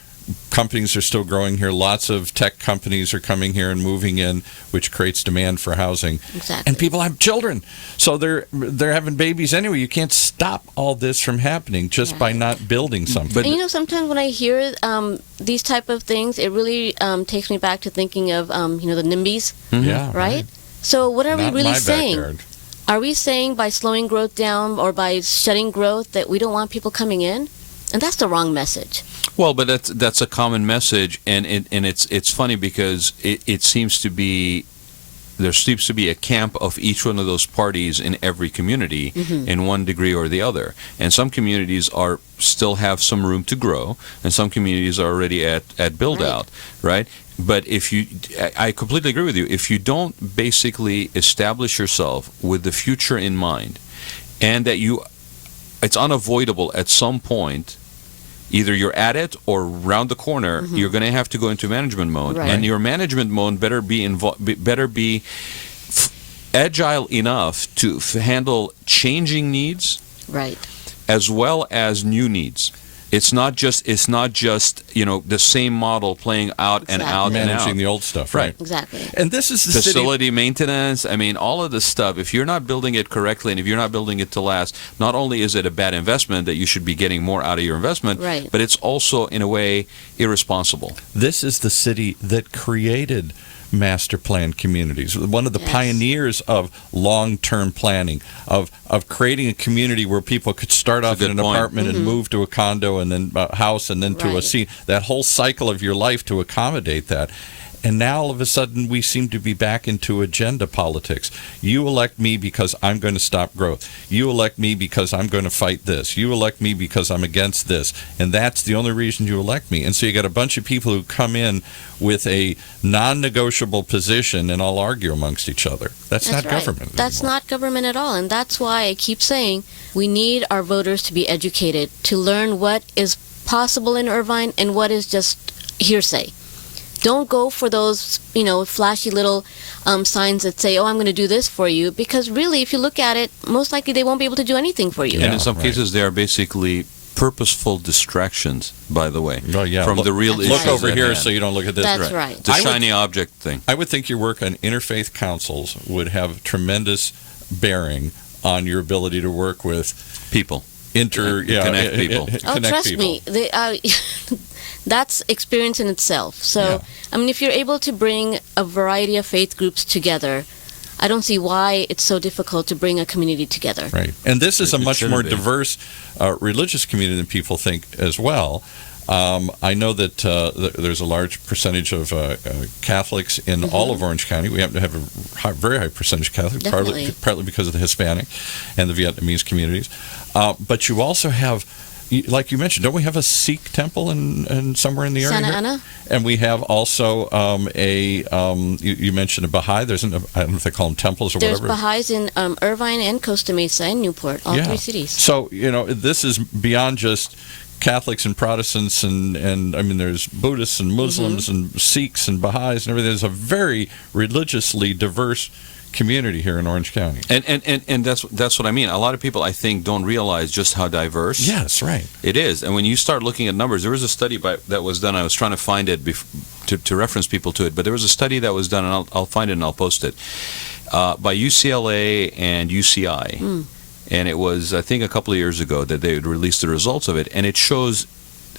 Companies are still growing here. Lots of tech companies are coming here and moving in, which creates demand for housing. Exactly. And people have children, so they're having babies anyway. You can't stop all this from happening just by not building something. And sometimes when I hear these type of things, it really takes me back to thinking of the NIMBYs. Yeah. Right? So what are we really saying? Backyard. Are we saying by slowing growth down or by shutting growth that we don't want people coming in? And that's the wrong message. Well, but that's a common message, and it's funny because it seems to be there seems to be a camp of each one of those parties in every community in one degree or the other. And some communities still have some room to grow, and some communities are already at build out, right? But I completely agree with you. If you don't basically establish yourself with the future in mind, and that it's unavoidable at some point. Either you're at it or round the corner, you're going to have to go into management mode. Right. And your management mode better be agile enough to handle changing needs right, as well as new needs. It's not just the same model playing out and out and out. Managing the old stuff, right? Exactly. And this is the facility maintenance. I mean, all of this stuff. If you're not building it correctly, and if you're not building it to last, not only is it a bad investment that you should be getting more out of your investment, right, but it's also in a way irresponsible. This is the city that created master plan communities, one of the pioneers of long-term planning, of creating a community where people could start off in an apartment and move to a condo and then a house and then to a scene, that whole cycle of your life to accommodate that. And now all of a sudden we seem to be back into agenda politics. You elect me because I'm going to stop growth. You elect me because I'm going to fight this. You elect me because I'm against this. And that's the only reason you elect me. And so you got a bunch of people who come in with a non-negotiable position and all argue amongst each other. That's not government anymore. That's not government at all. And that's why I keep saying we need our voters to be educated, to learn what is possible in Irvine and what is just hearsay. Don't go for those, flashy little signs that say, oh, I'm going to do this for you. Because really, if you look at it, most likely they won't be able to do anything for you. And in some cases, they are basically purposeful distractions, by the way, from the real issues. Look over here so you don't look at this. That's right. The shiny object thing. I would think your work on interfaith councils would have tremendous bearing on your ability to work with people. Connect people. Trust me. That's experience in itself. So, I mean, if you're able to bring a variety of faith groups together, I don't see why it's so difficult to bring a community together. Right. And this is a much more diverse religious community than people think as well. I know that there's a large percentage of Catholics in all of Orange County. We happen to have a very high percentage of Catholics, partly because of the Hispanic and the Vietnamese communities. But you also have, like you mentioned, don't we have a Sikh temple in somewhere in the area? Santa Ana. And we have also you mentioned a Baha'i. I don't know if they call them temples or whatever. There's Baha'is in Irvine and Costa Mesa and Newport, all three cities. So, this is beyond just Catholics and Protestants and I mean, there's Buddhists and Muslims and Sikhs and Baha'is and everything. There's a very religiously diverse community here in Orange County. And that's what I mean. A lot of people, I think, don't realize just how diverse. Yes, right. It is. And when you start looking at numbers, there was a study that was done. I was trying to find it to reference people to it, but there was a study that was done, and I'll find it and I'll post it, by UCLA and UCI. And it was, I think, a couple of years ago that they released the results of it, and it shows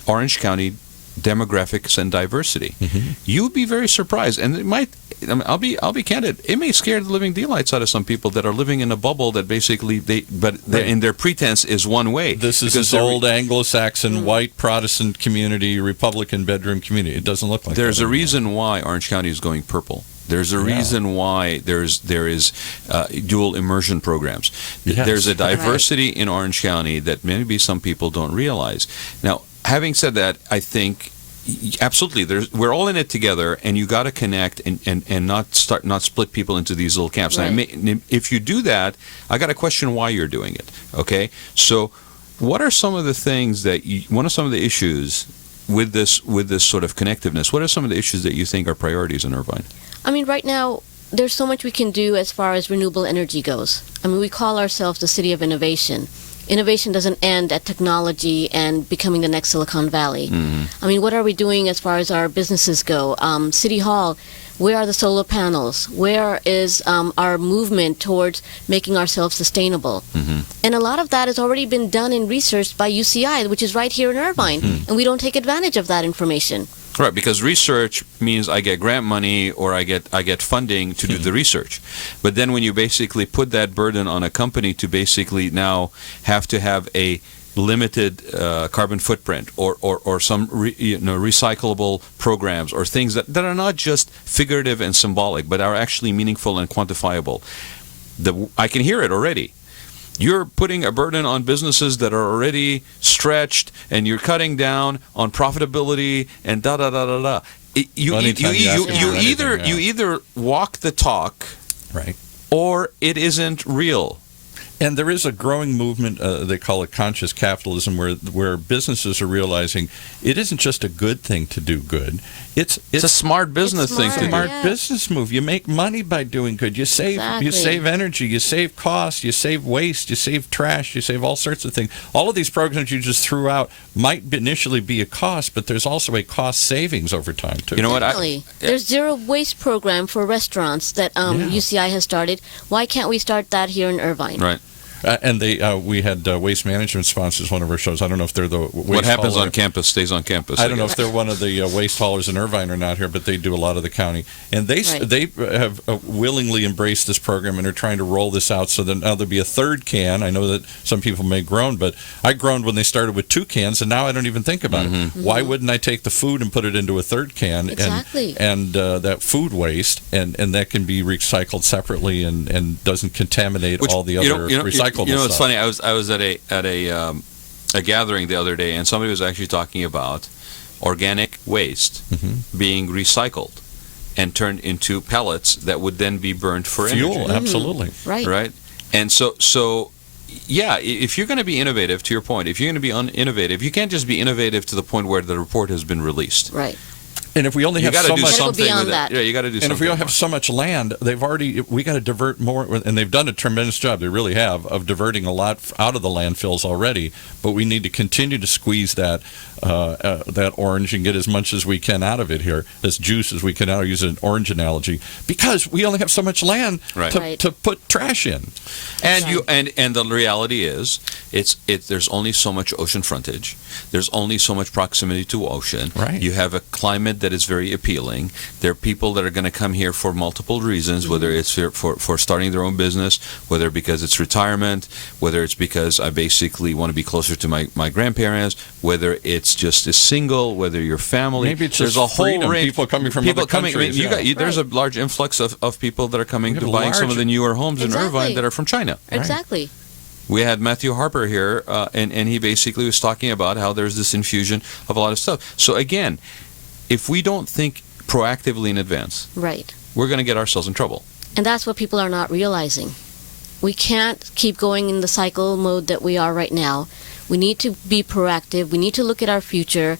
Orange County demographics and diversity. You'd be very surprised, and it might. I mean, I'll be candid. It may scare the living daylights out of some people that are living in a bubble that basically in their pretense is one way. This is this old Anglo-Saxon white Protestant community, Republican bedroom community. It doesn't look like. There's that a reason why Orange County is going purple. There's a reason why there is dual immersion programs. There's a diversity in Orange County that maybe some people don't realize. Now, having said that, I think absolutely we're all in it together, and you got to connect and not split people into these little camps. Right. Now, if you do that, I got to question why you're doing it. Okay, so what are some of the things what are some of the issues with this sort of connectiveness? What are some of the issues that you think are priorities in Irvine? I mean, right now, there's so much we can do as far as renewable energy goes. I mean, we call ourselves the city of innovation. Innovation doesn't end at technology and becoming the next Silicon Valley. I mean, what are we doing as far as our businesses go? City Hall, where are the solar panels? Where is our movement towards making ourselves sustainable? And a lot of that has already been done and researched by UCI, which is right here in Irvine, and we don't take advantage of that information. Right, because research means I get grant money or I get funding to do the research. But then when you basically put that burden on a company to basically now have to have a limited carbon footprint or some recyclable programs or things that are not just figurative and symbolic but are actually meaningful and quantifiable, I can hear it already. You're putting a burden on businesses that are already stretched, and you're cutting down on profitability and da da da da da. You either walk the talk, right, or it isn't real. And there is a growing movement, they call it conscious capitalism, where businesses are realizing it isn't just a good thing to do good. It's a smart business thing to do. Smart business move. You make money by doing good. You save energy, you save costs, you save waste, you save trash, you save all sorts of things. All of these programs you just threw out might initially be a cost, but there's also a cost savings over time too. You know what? There's zero waste program for restaurants that UCI has started. Why can't we start that here in Irvine? Right. And we had Waste Management sponsors one of our shows. I don't know if they're the waste what happens hauler. on campus stays on campus. I don't know if they're one of the waste haulers in Irvine or not here, but they do a lot of the county. And they have willingly embraced this program and are trying to roll this out so that now there'll be a third can. I know that some people may groan, but I groaned when they started with 2 cans, and now I don't even think about it. Why wouldn't I take the food and put it into a third can? Exactly. And that food waste, and that can be recycled separately and doesn't contaminate all the other recyclables. It's funny. I was at a gathering the other day, and somebody was actually talking about organic waste being recycled and turned into pellets that would then be burned for fuel. Energy. Absolutely. Right. And so yeah, if you're going to be innovative, to your point, if you're going to be innovative, you can't just be innovative to the point where the report has been released. Right. And if we only have so much, yeah, you got to do something. And if we don't have so much land, we got to divert more, and they've done a tremendous job. They really have of diverting a lot out of the landfills already. But we need to continue to squeeze that orange and get as much as we can out of it here, as juice as we can. I'll use an orange analogy because we only have so much land to put trash in. And the reality is, there's only so much ocean frontage. There's only so much proximity to ocean. Right. You have a climate that is very appealing. There are people that are going to come here for multiple reasons, whether it's for starting their own business, whether because it's retirement, whether it's because I basically want to be closer to my grandparents, whether it's just a single, whether your family. Maybe it's there's just a whole freedom. range. People coming from other countries. There's a large influx of people that are coming to buying some of the newer homes in Irvine that are from China. Exactly. We had Matthew Harper here, and he basically was talking about how there's this infusion of a lot of stuff. So again, if we don't think proactively in advance, we're going to get ourselves in trouble. And that's what people are not realizing. We can't keep going in the cycle mode that we are right now. We need to be proactive. We need to look at our future.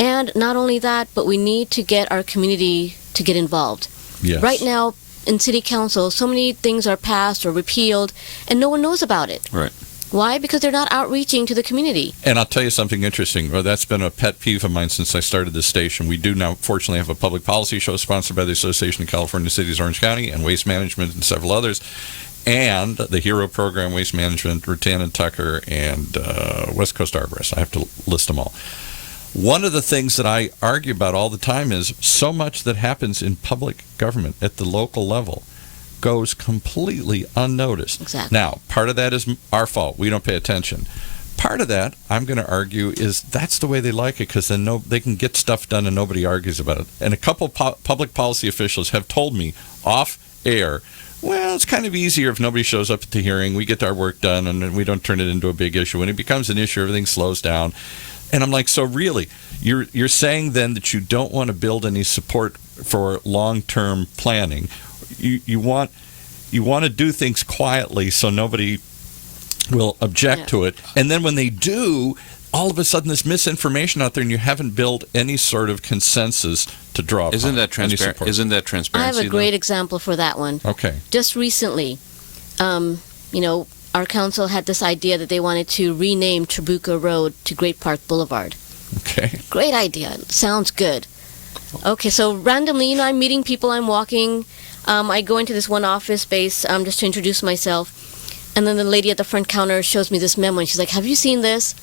And not only that, but we need to get our community to get involved. Yes. Right now, in city council, so many things are passed or repealed, and no one knows about it. Right. Why? Because they're not outreaching to the community. And I'll tell you something interesting. Well, that's been a pet peeve of mine since I started this station. We do now, fortunately, have a public policy show sponsored by the Association of California Cities Orange County and Waste Management and several others, and the HERO program, Waste Management, Rutan and Tucker, and West Coast Arborists. I have to list them all. One of the things that I argue about all the time is so much that happens in public government at the local level goes completely unnoticed. Exactly. Now, part of that is our fault. We don't pay attention. Part of that, I'm going to argue, is that's the way they like it because then they can get stuff done and nobody argues about it. And a couple public policy officials have told me off air, well, it's kind of easier if nobody shows up at the hearing. We get our work done and we don't turn it into a big issue. When it becomes an issue, everything slows down. And I'm like, so really, you're saying then that you don't want to build any support for long-term planning. You want to do things quietly so nobody will object to it. And then when they do, all of a sudden there's misinformation out there and you haven't built any sort of consensus to draw upon. Isn't that transparent? Isn't that transparency? I have a great example for that one. Okay. Just recently, our council had this idea that they wanted to rename Trabuco Road to Great Park Boulevard. Okay. Great idea. Sounds good. Okay, so randomly, I'm meeting people, I'm walking. I go into this one office space just to introduce myself. And then the lady at the front counter shows me this memo. And she's like, have you seen this?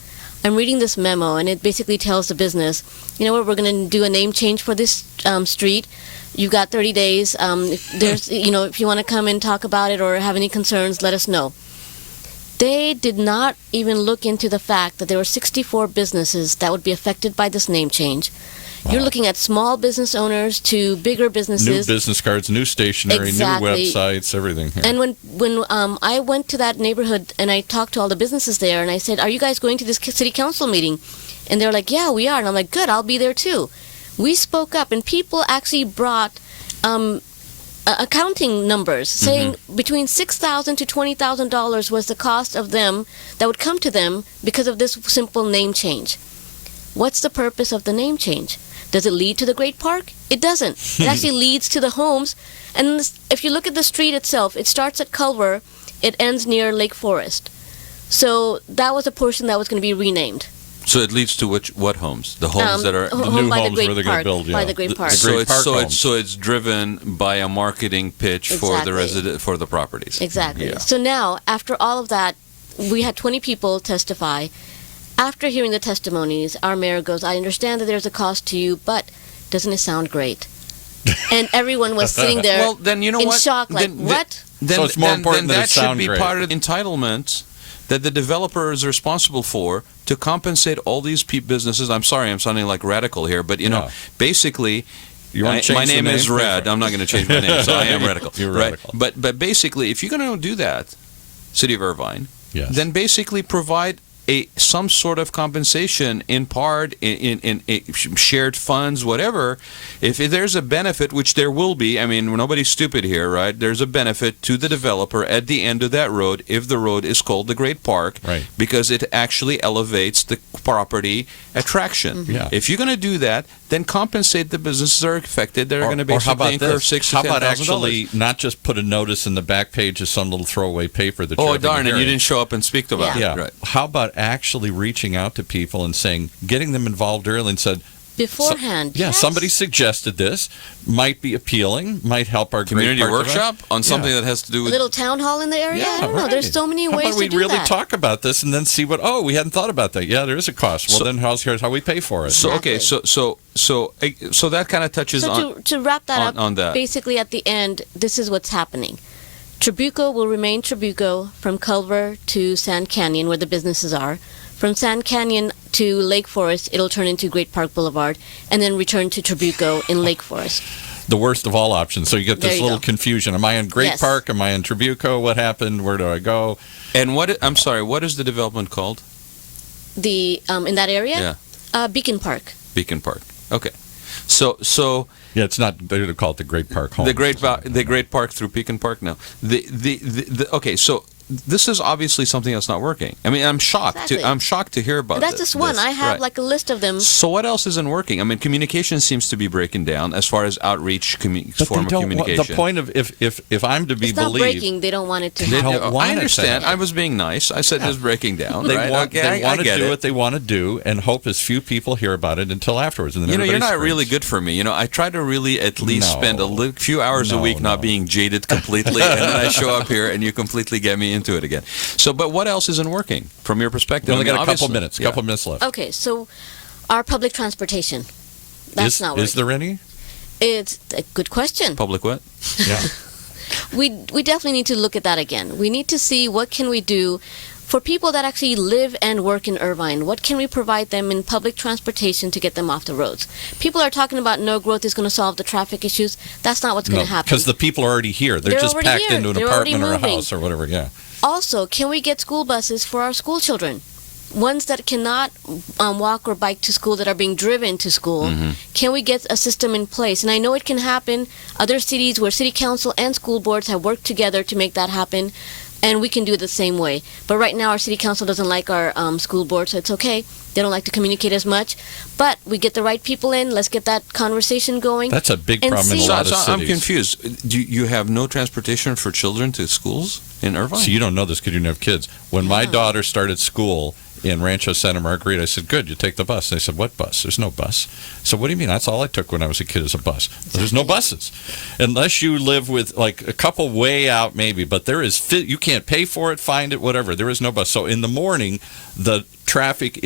I'm reading this memo, and it basically tells the business, you know what, we're going to do a name change for this street. You've got 30 days. If you want to come and talk about it or have any concerns, let us know. They did not even look into the fact that there were 64 businesses that would be affected by this name change. Wow. You're looking at small business owners to bigger businesses. New business cards, new stationery, new websites, everything. Yeah. And when I went to that neighborhood and I talked to all the businesses there and I said, are you guys going to this city council meeting? And they're like, yeah, we are. And I'm like, good, I'll be there too. We spoke up and people actually brought accounting numbers saying between $6,000 to $20,000 was the cost of them that would come to them because of this simple name change. What's the purpose of the name change? Does it lead to the Great Park? It doesn't. It actually leads to the homes. And if you look at the street itself, it starts at Culver, it ends near Lake Forest. So that was a portion that was going to be renamed. So it leads to what homes? The homes that are the new by homes the where they're Great going to Park, build. by the Great Park. The Great Park homes. So it's driven by a marketing pitch for the properties. Exactly. Yeah. So now, after all of that, we had 20 people testify. After hearing the testimonies, our mayor goes, I understand that there's a cost to you, but doesn't it sound great? And everyone was sitting there well, then you know in what? shock, like, what? So it's more important that it should sound be great. part of the entitlement that the developer is responsible for to compensate all these businesses. I'm sorry, I'm sounding like radical here, but basically, you my name is Raad. I'm not going to change my name, so I am radical. You're right? radical. But basically, if you're going to do that, City of Irvine, then basically provide some sort of compensation in part, in shared funds, whatever. If there's a benefit, which there will be, I mean, nobody's stupid here, right? There's a benefit to the developer at the end of that road if the road is called the Great Park, right? Because it actually elevates the property attraction. Yeah. If you're going to do that, then compensate the businesses that are affected. They're going to basically incur $6,000 to $10,000. How about actually not just put a notice in the back page of some little throwaway paper that oh, darn, and you didn't show up and speak about it. Right. How about actually reaching out to people and saying, getting them involved early and said, beforehand. Somebody suggested this, might be appealing, might help our community workshop on something that has to do with a little town hall in the area. I don't know. There's so many ways to do that. How about we really talk about this and then see what? Oh, we hadn't thought about that. Yeah, there is a cost. Well, then here's how we pay for it. So okay, so that kind of touches on. To wrap that up, on that. Basically at the end, this is what's happening. Trabuco will remain Trabuco from Culver to Sand Canyon, where the businesses are. From Sand Canyon to Lake Forest, it'll turn into Great Park Boulevard, and then return to Trabuco in Lake Forest. The worst of all options. So you get this little confusion. Am I in Great Park? Am I in Trabuco? What happened? Where do I go? And I'm sorry, what is the development called? The in that area? Yeah. Beacon Park. Beacon Park. Okay. So yeah, it's not. They're going to call it the Great Park Home. The Great Park through Beacon Park. No. Okay. So this is obviously something that's not working. I mean, I'm shocked. Exactly. I'm shocked to hear about That's just one. I have like a list of them. So what else isn't working? I mean, communication seems to be breaking down as far as outreach form of communication. The point of if I'm to be it's not believed, breaking. They don't want it to happen. I understand. I was being nice. I said it's breaking down. They right? want, okay, they want to do it. what they want to do, and hope as few people hear about it until afterwards. And then you're not really good for me. I try to really at least spend a few hours a week not being jaded completely, and then I show up here and you completely get me into it again. So, but what else isn't working from your perspective? We only got a couple minutes. Left. Okay, so our public transportation. That's not working. Is there any? It's a good question. Public what? Yeah. We definitely need to look at that again. We need to see what can we do for people that actually live and work in Irvine. What can we provide them in public transportation to get them off the roads? People are talking about no growth is going to solve the traffic issues. That's not what's going to happen. Because the people are already here. They're just packed into an apartment or a house or whatever. Yeah. Also, can we get school buses for our school children? Ones that cannot walk or bike to school, that are being driven to school. Mm-hmm. Can we get a system in place? And I know it can happen. Other cities where city council and school boards have worked together to make that happen, and we can do it the same way. But right now our city council doesn't like our school board, so it's okay. They don't like to communicate as much. But we get the right people in. Let's get that conversation going. That's a big problem in a lot of cities. I'm confused. Do you have no transportation for children to schools in Irvine? So you don't know this because you don't have kids. When my daughter started school in Rancho Santa Margarita, I said, good, you take the bus. They said, what bus? There's no bus. So what do you mean? That's all I took when I was a kid, is a bus. There's no buses. Unless you live with like a couple way out maybe, but there is, you can't pay for it, find it, whatever. There is no bus. So in the morning, the traffic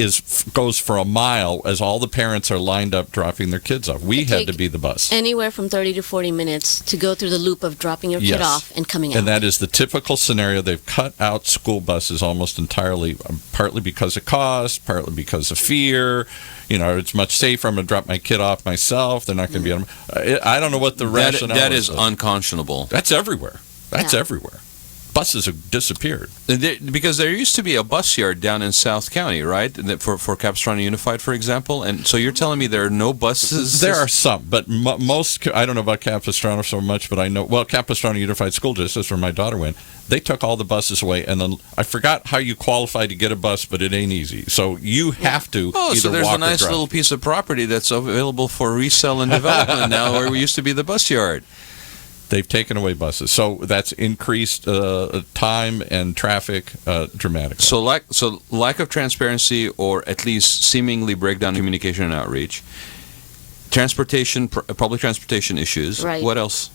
goes for a mile as all the parents are lined up dropping their kids off. We had to be the bus. Anywhere from 30 to 40 minutes to go through the loop of dropping your kid off and coming out. And that is the typical scenario. They've cut out school buses almost entirely, partly because of cost, partly because of fear. It's much safer. I'm going to drop my kid off myself. They're not going to be on them. I don't know what the rationale is. That is unconscionable. That's everywhere. That's everywhere. buses have disappeared. Because there used to be a bus yard down in South County, right? For Capistrano Unified, for example. And so you're telling me there are no buses? There are some, but most, I don't know about Capistrano so much, but I know, well, Capistrano Unified School District, where my daughter went, they took all the buses away. And then I forgot how you qualify to get a bus, but it ain't easy. So you have to either so there's walk a nice or drive. little piece of property that's available for resale and development now where we used to be the bus yard. They've taken away buses, so that's increased time and traffic dramatically. So lack of transparency, or at least seemingly breakdown in communication and outreach. Transportation, public transportation issues. Right. What else?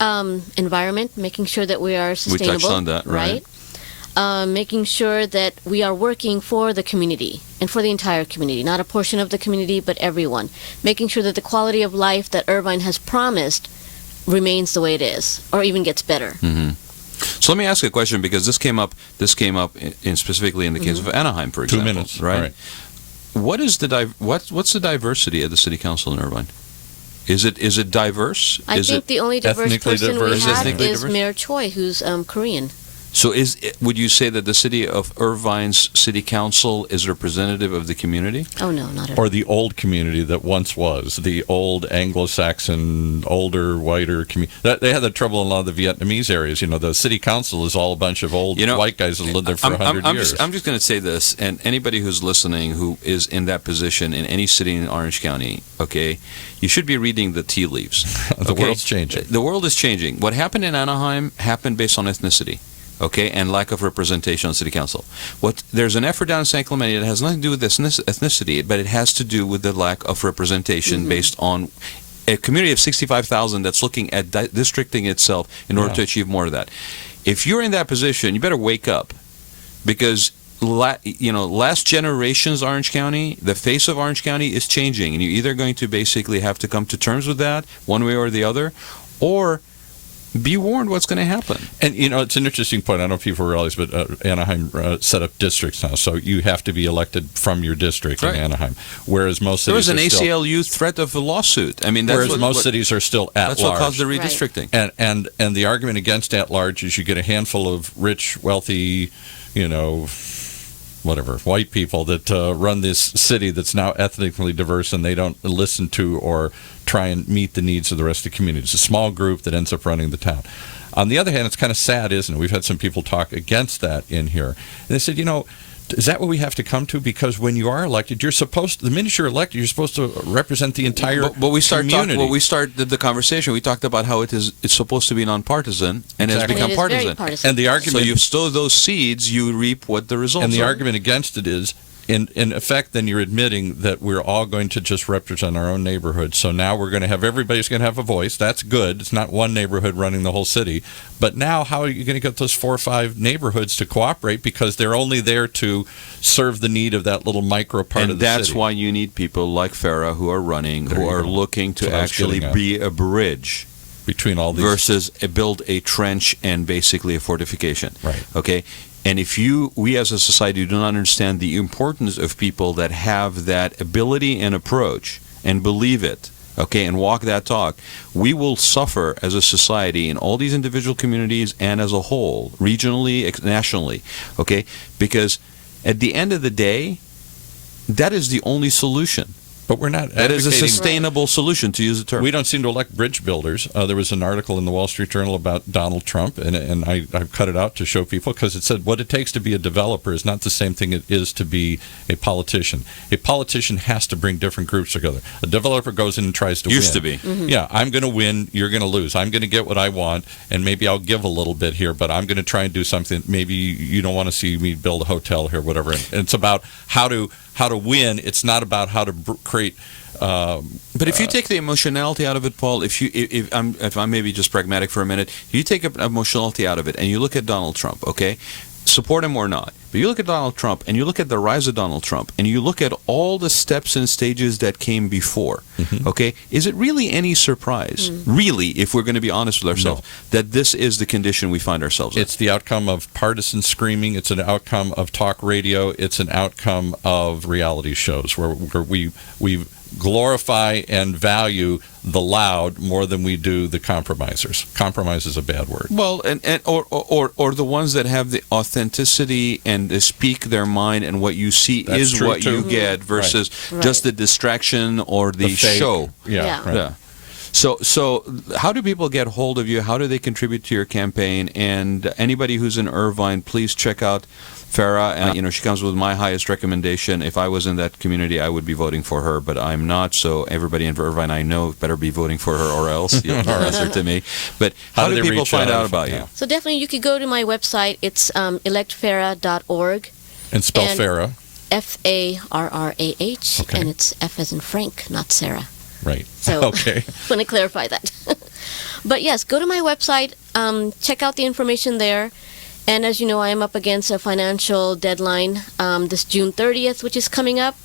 Environment, making sure that we are sustainable. We touched on that, right? Making sure that we are working for the community and for the entire community, not a portion of the community, but everyone. Making sure that the quality of life that Irvine has promised remains the way it is, or even gets better. Mm-hmm. So let me ask you a question, because this came up in specifically in the case of Anaheim, for example. 2 minutes, right? All right. What is what's the diversity of the city council in Irvine? Is it diverse? I think the only diverse ethnically person diverse? we have Ethnically is diverse? Mayor Choi, who's Korean. So would you say that the city of Irvine's city council is representative of the community? Oh, no, not at all. Or the old community that once was, the old Anglo-Saxon, older, whiter community. They had that trouble in a lot of the Vietnamese areas. You know, the city council is all a bunch of old white guys that lived there for 100 years. I'm just going to say this, and anybody who's listening who is in that position in any city in Orange County, okay, you should be reading the tea leaves. The world's changing. The world is changing. What happened in Anaheim happened based on ethnicity. Okay, and lack of representation on city council. There's an effort down in San Clemente that has nothing to do with ethnicity, but it has to do with the lack of representation based on a community of 65,000 that's looking at districting itself in order to achieve more of that. If you're in that position, you better wake up, because last generation's Orange County, the face of Orange County is changing, and you're either going to basically have to come to terms with that one way or the other, or be warned what's going to happen. And, it's an interesting point. I don't know if people realize, but Anaheim set up districts now. So you have to be elected from your district in Anaheim. Whereas most cities there was an ACLU threat of a lawsuit. I mean, that's most cities are still at large. That's what caused the redistricting. And the argument against at large is you get a handful of rich, wealthy, white people that run this city that's now ethnically diverse, and they don't listen to or try and meet the needs of the rest of the community. It's a small group that ends up running the town. On the other hand, it's kind of sad, isn't it? We've had some people talk against that in here. And they said, is that what we have to come to? Because when you are elected, the minute you're elected, you're supposed to represent the entire community. We started the conversation. We talked about how it's supposed to be nonpartisan, and has become partisan. And the argument, so you sow those seeds, you reap what the results are. And the argument against it is, in effect, then you're admitting that we're all going to just represent our own neighborhood. So now we're going to have, everybody's going to have a voice. That's good. It's not one neighborhood running the whole city. But now how are you going to get those 4 or 5 neighborhoods to cooperate, because they're only there to serve the need of that little micro part of the city? And that's why you need people like Farah who are running, who are looking to actually be a bridge between all these, versus build a trench and basically a fortification. Right. Okay. And if we as a society do not understand the importance of people that have that ability and approach and believe it, okay, and walk that talk, we will suffer as a society in all these individual communities and as a whole, regionally, nationally, okay? Because at the end of the day, that is the only solution. But we're not. That is a sustainable solution, to use the term. We don't seem to elect bridge builders. There was an article in the Wall Street Journal about Donald Trump, and I cut it out to show people, because it said what it takes to be a developer is not the same thing it is to be a politician. A politician has to bring different groups together. A developer goes in and tries to win. Used to be. Mm-hmm. Yeah, I'm going to win, you're going to lose. I'm going to get what I want, and maybe I'll give a little bit here, but I'm going to try and do something. Maybe you don't want to see me build a hotel here, whatever. And it's about how to win. It's not about how to create. But if you take the emotionality out of it, Paul, if I'm maybe just pragmatic for a minute, you take emotionality out of it and you look at Donald Trump, okay? Support him or not. But you look at Donald Trump and you look at the rise of Donald Trump and you look at all the steps and stages that came before, okay? Is it really any surprise, really, if we're going to be honest with ourselves, that this is the condition we find ourselves in? It's the outcome of partisan screaming. It's an outcome of talk radio. It's an outcome of reality shows where we've glorify and value the loud more than we do the compromisers. Compromise is a bad word. Well, or the ones that have the authenticity and they speak their mind, and what you see That's is true, what too. you get versus Right. just the distraction or the fake. show. Yeah. Right. Yeah. So how do people get hold of you? How do they contribute to your campaign? And anybody who's in Irvine, please check out Farah. And, she comes with my highest recommendation. If I was in that community, I would be voting for her, but I'm not. So everybody in Irvine I know better be voting for her, or else you'll answer to me. But how do they people reach find out? out about you? So definitely you could go to my website. It's electfarah.org. And spell And- Farah. Farrah, Okay. and it's F as in Frank, not Sarah. Right. So Okay. want to clarify that. But yes, go to my website, check out the information there. And as you know, I am up against a financial deadline this June 30th, which is coming up.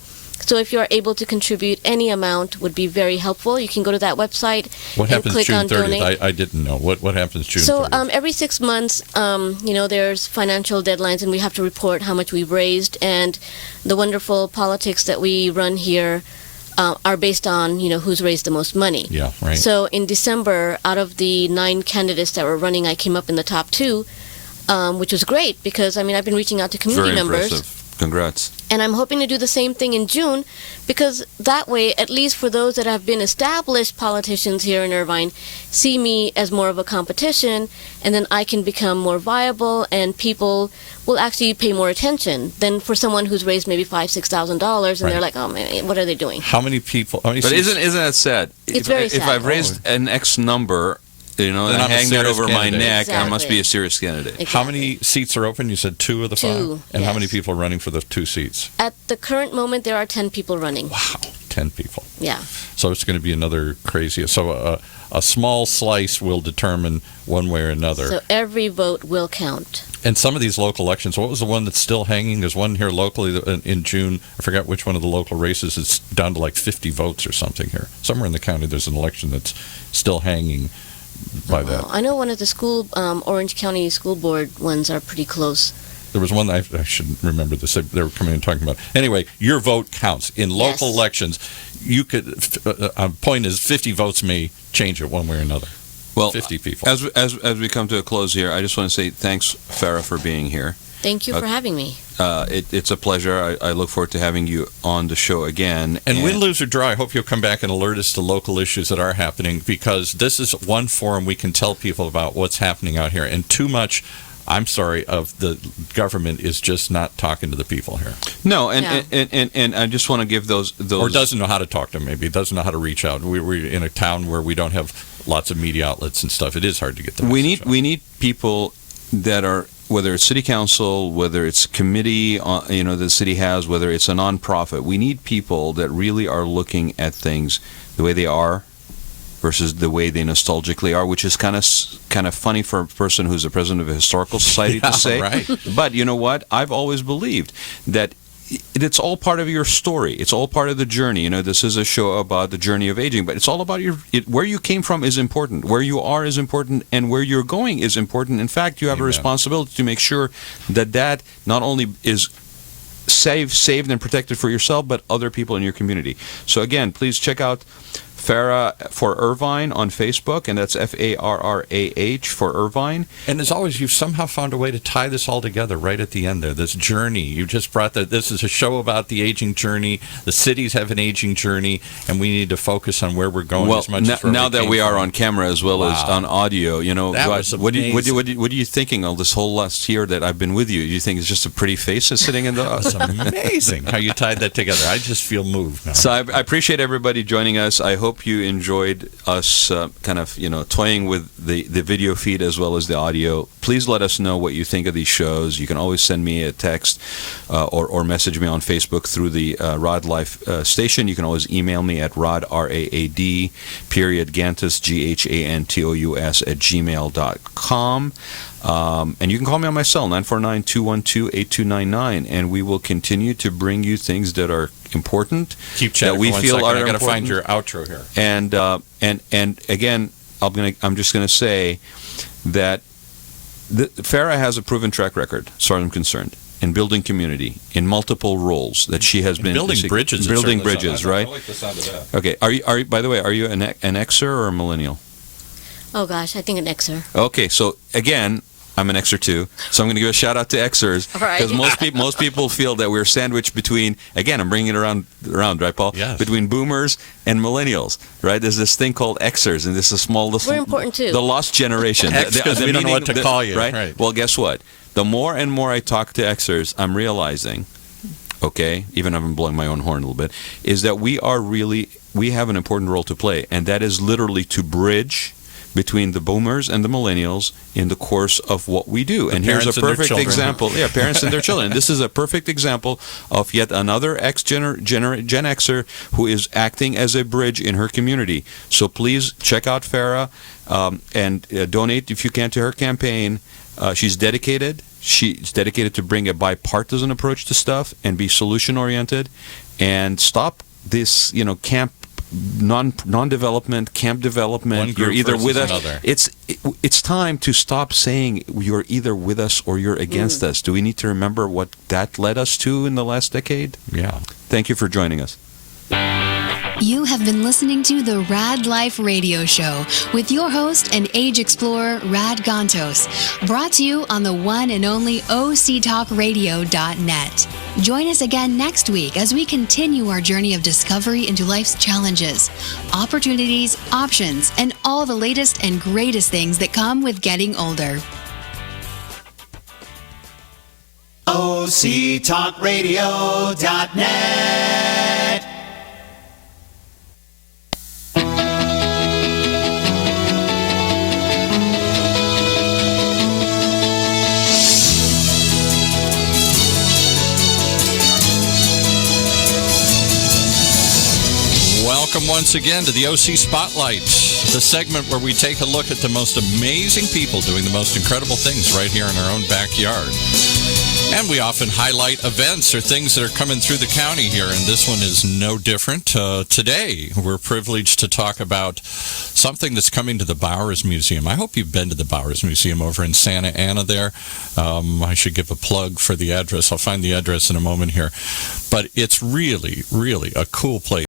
So if you are able to contribute any amount, would be very helpful. You can go to that website What and happens click June on 30th? donate. I didn't know. What happens June So 30th? every 6 months, there's financial deadlines, and we have to report how much we've raised. And the wonderful politics that we run here are based on, who's raised the most money. Yeah, right. So in December, out of the 9 candidates that were running, I came up in the top 2, which was great because, I've been reaching out to community Very members. impressive. Congrats. And I'm hoping to do the same thing in June because that way, at least for those that have been established politicians here in Irvine, see me as more of a competition, and then I can become more viable and people will actually pay more attention than for someone who's raised maybe $5,000-$6,000 and Right. they're like, oh man, what are they doing? How many people? How many But seats- isn't that sad? It's very If sad. I've raised an X number, and Then I I'm a hang that serious over my candidate. neck, I must be Exactly. a serious candidate. How many seats are open? You said 2 of the 5? 2, And how many yes. people are running for the 2 seats? At the current moment, there are 10 people running. Wow, 10 people. Yeah. So it's going to be another crazy. So a small slice will determine one way or another. So every vote will count. And some of these local elections, what was the one that's still hanging? There's one here locally in June. I forgot which one of the local races. It's down to like 50 votes or something here. Somewhere in the county, there's an election that's still hanging by that. I know one of the school, Orange County School Board ones are pretty close. There was one, I should remember this, they were coming and talking about. Anyway, your vote counts. In local Yes. elections, you could, point is 50 votes may change it one way or another. Well, 50 people. as we come to a close here, I just want to say thanks, Farah, for being here. Thank you for having me. It's a pleasure. I look forward to having you on the show again. And win, lose, or draw, I hope you'll come back and alert us to local issues that are happening, because this is one forum we can tell people about what's happening out here. And too much, I'm sorry, of the government is just not talking to the people here. No, and I just want to give those Or doesn't know how to talk to them, maybe. Doesn't know how to reach out. We're in a town where we don't have lots of media outlets and stuff. It is hard to get the message out. We need people that are, whether it's city council, whether it's committee, the city has, whether it's a nonprofit. We need people that really are looking at things the way they are versus the way they nostalgically are, which is kind of funny for a person who's the president of a historical society to say. Right. But you know what? I've always believed that it's all part of your story. It's all part of the journey. This is a show about the journey of aging, but it's all about where you came from is important, where you are is important, and where you're going is important. In fact, you have a responsibility to make sure that not only is saved and protected for yourself, but other people in your community. So again, please check out Farah for Irvine on Facebook, and that's Farrah for Irvine. And as always, you've somehow found a way to tie this all together right at the end there, this journey. You just brought that. This is a show about the aging journey. The cities have an aging journey, and we need to focus on where we're going as much as where now we that came we are from. on camera as well as on audio, That was what are amazing. you thinking of this whole last year that I've been with you? You think it's just a pretty face that's sitting in the... It's amazing how you tied that together. I just feel moved now. So I appreciate everybody joining us. I hope you enjoyed us toying with the video feed as well as the audio. Please let us know what you think of these shows. You can always send me a text or message me on Facebook through the Raad Life station. You can always email me at Raad, R-A-A-D, Gantus, G-H-A-N-T-O-U-S @gmail.com. And you can call me on my cell, 949-212-8299, and we will continue to bring you things that are important. Keep chatting that we for 1 feel second. are I got to important. find your outro here. And again, I'm just going to say that Farah has a proven track record, as far as I'm concerned. and building community in multiple roles that she has been building bridges. Building bridges, right? I like the sound of that. Okay. Are you? By the way, are you an Xer or a millennial? Oh gosh, I think an Xer. Okay. So again, I'm an Xer too. So I'm going to give a shout out to Xers because most people feel that we're sandwiched between. Again, I'm bringing it around, right, Paul? Yes. Between boomers and millennials, right? There's this thing called Xers, and this is a small. We're important too. The lost generation. X, because we don't know what to call you, right? Well, guess what? The more and more I talk to Xers, I'm realizing, okay, even if I'm blowing my own horn a little bit, is that we have an important role to play, and that is literally to bridge between the boomers and the millennials in the course of what we do. And here's a perfect example. Yeah, parents and their children. This is a perfect example of yet another Gen Xer who is acting as a bridge in her community. So please check out Farah and donate if you can to her campaign. She's dedicated. She's dedicated to bring a bipartisan approach to stuff and be solution-oriented and stop this, camp non-development, camp development. You're either with us. Another. It's time to stop saying you're either with us or you're against us. Do we need to remember what that led us to in the last decade? Yeah. Thank you for joining us. You have been listening to the Raad Life radio show with your host and age explorer, Raad Gantos, brought to you on the one and only OCTalkRadio.net. Join us again next week as we continue our journey of discovery into life's challenges, opportunities, options, and all the latest and greatest things that come with getting older. OCTalkRadio.net. Welcome once again to the OC Spotlight, the segment where we take a look at the most amazing people doing the most incredible things right here in our own backyard. And we often highlight events or things that are coming through the county here, and this one is no different. Today, we're privileged to talk about something that's coming to the Bowers Museum. I hope you've been to the Bowers Museum over in Santa Ana there. I should give a plug for the address. I'll find the address in a moment here. But it's really, really a cool place.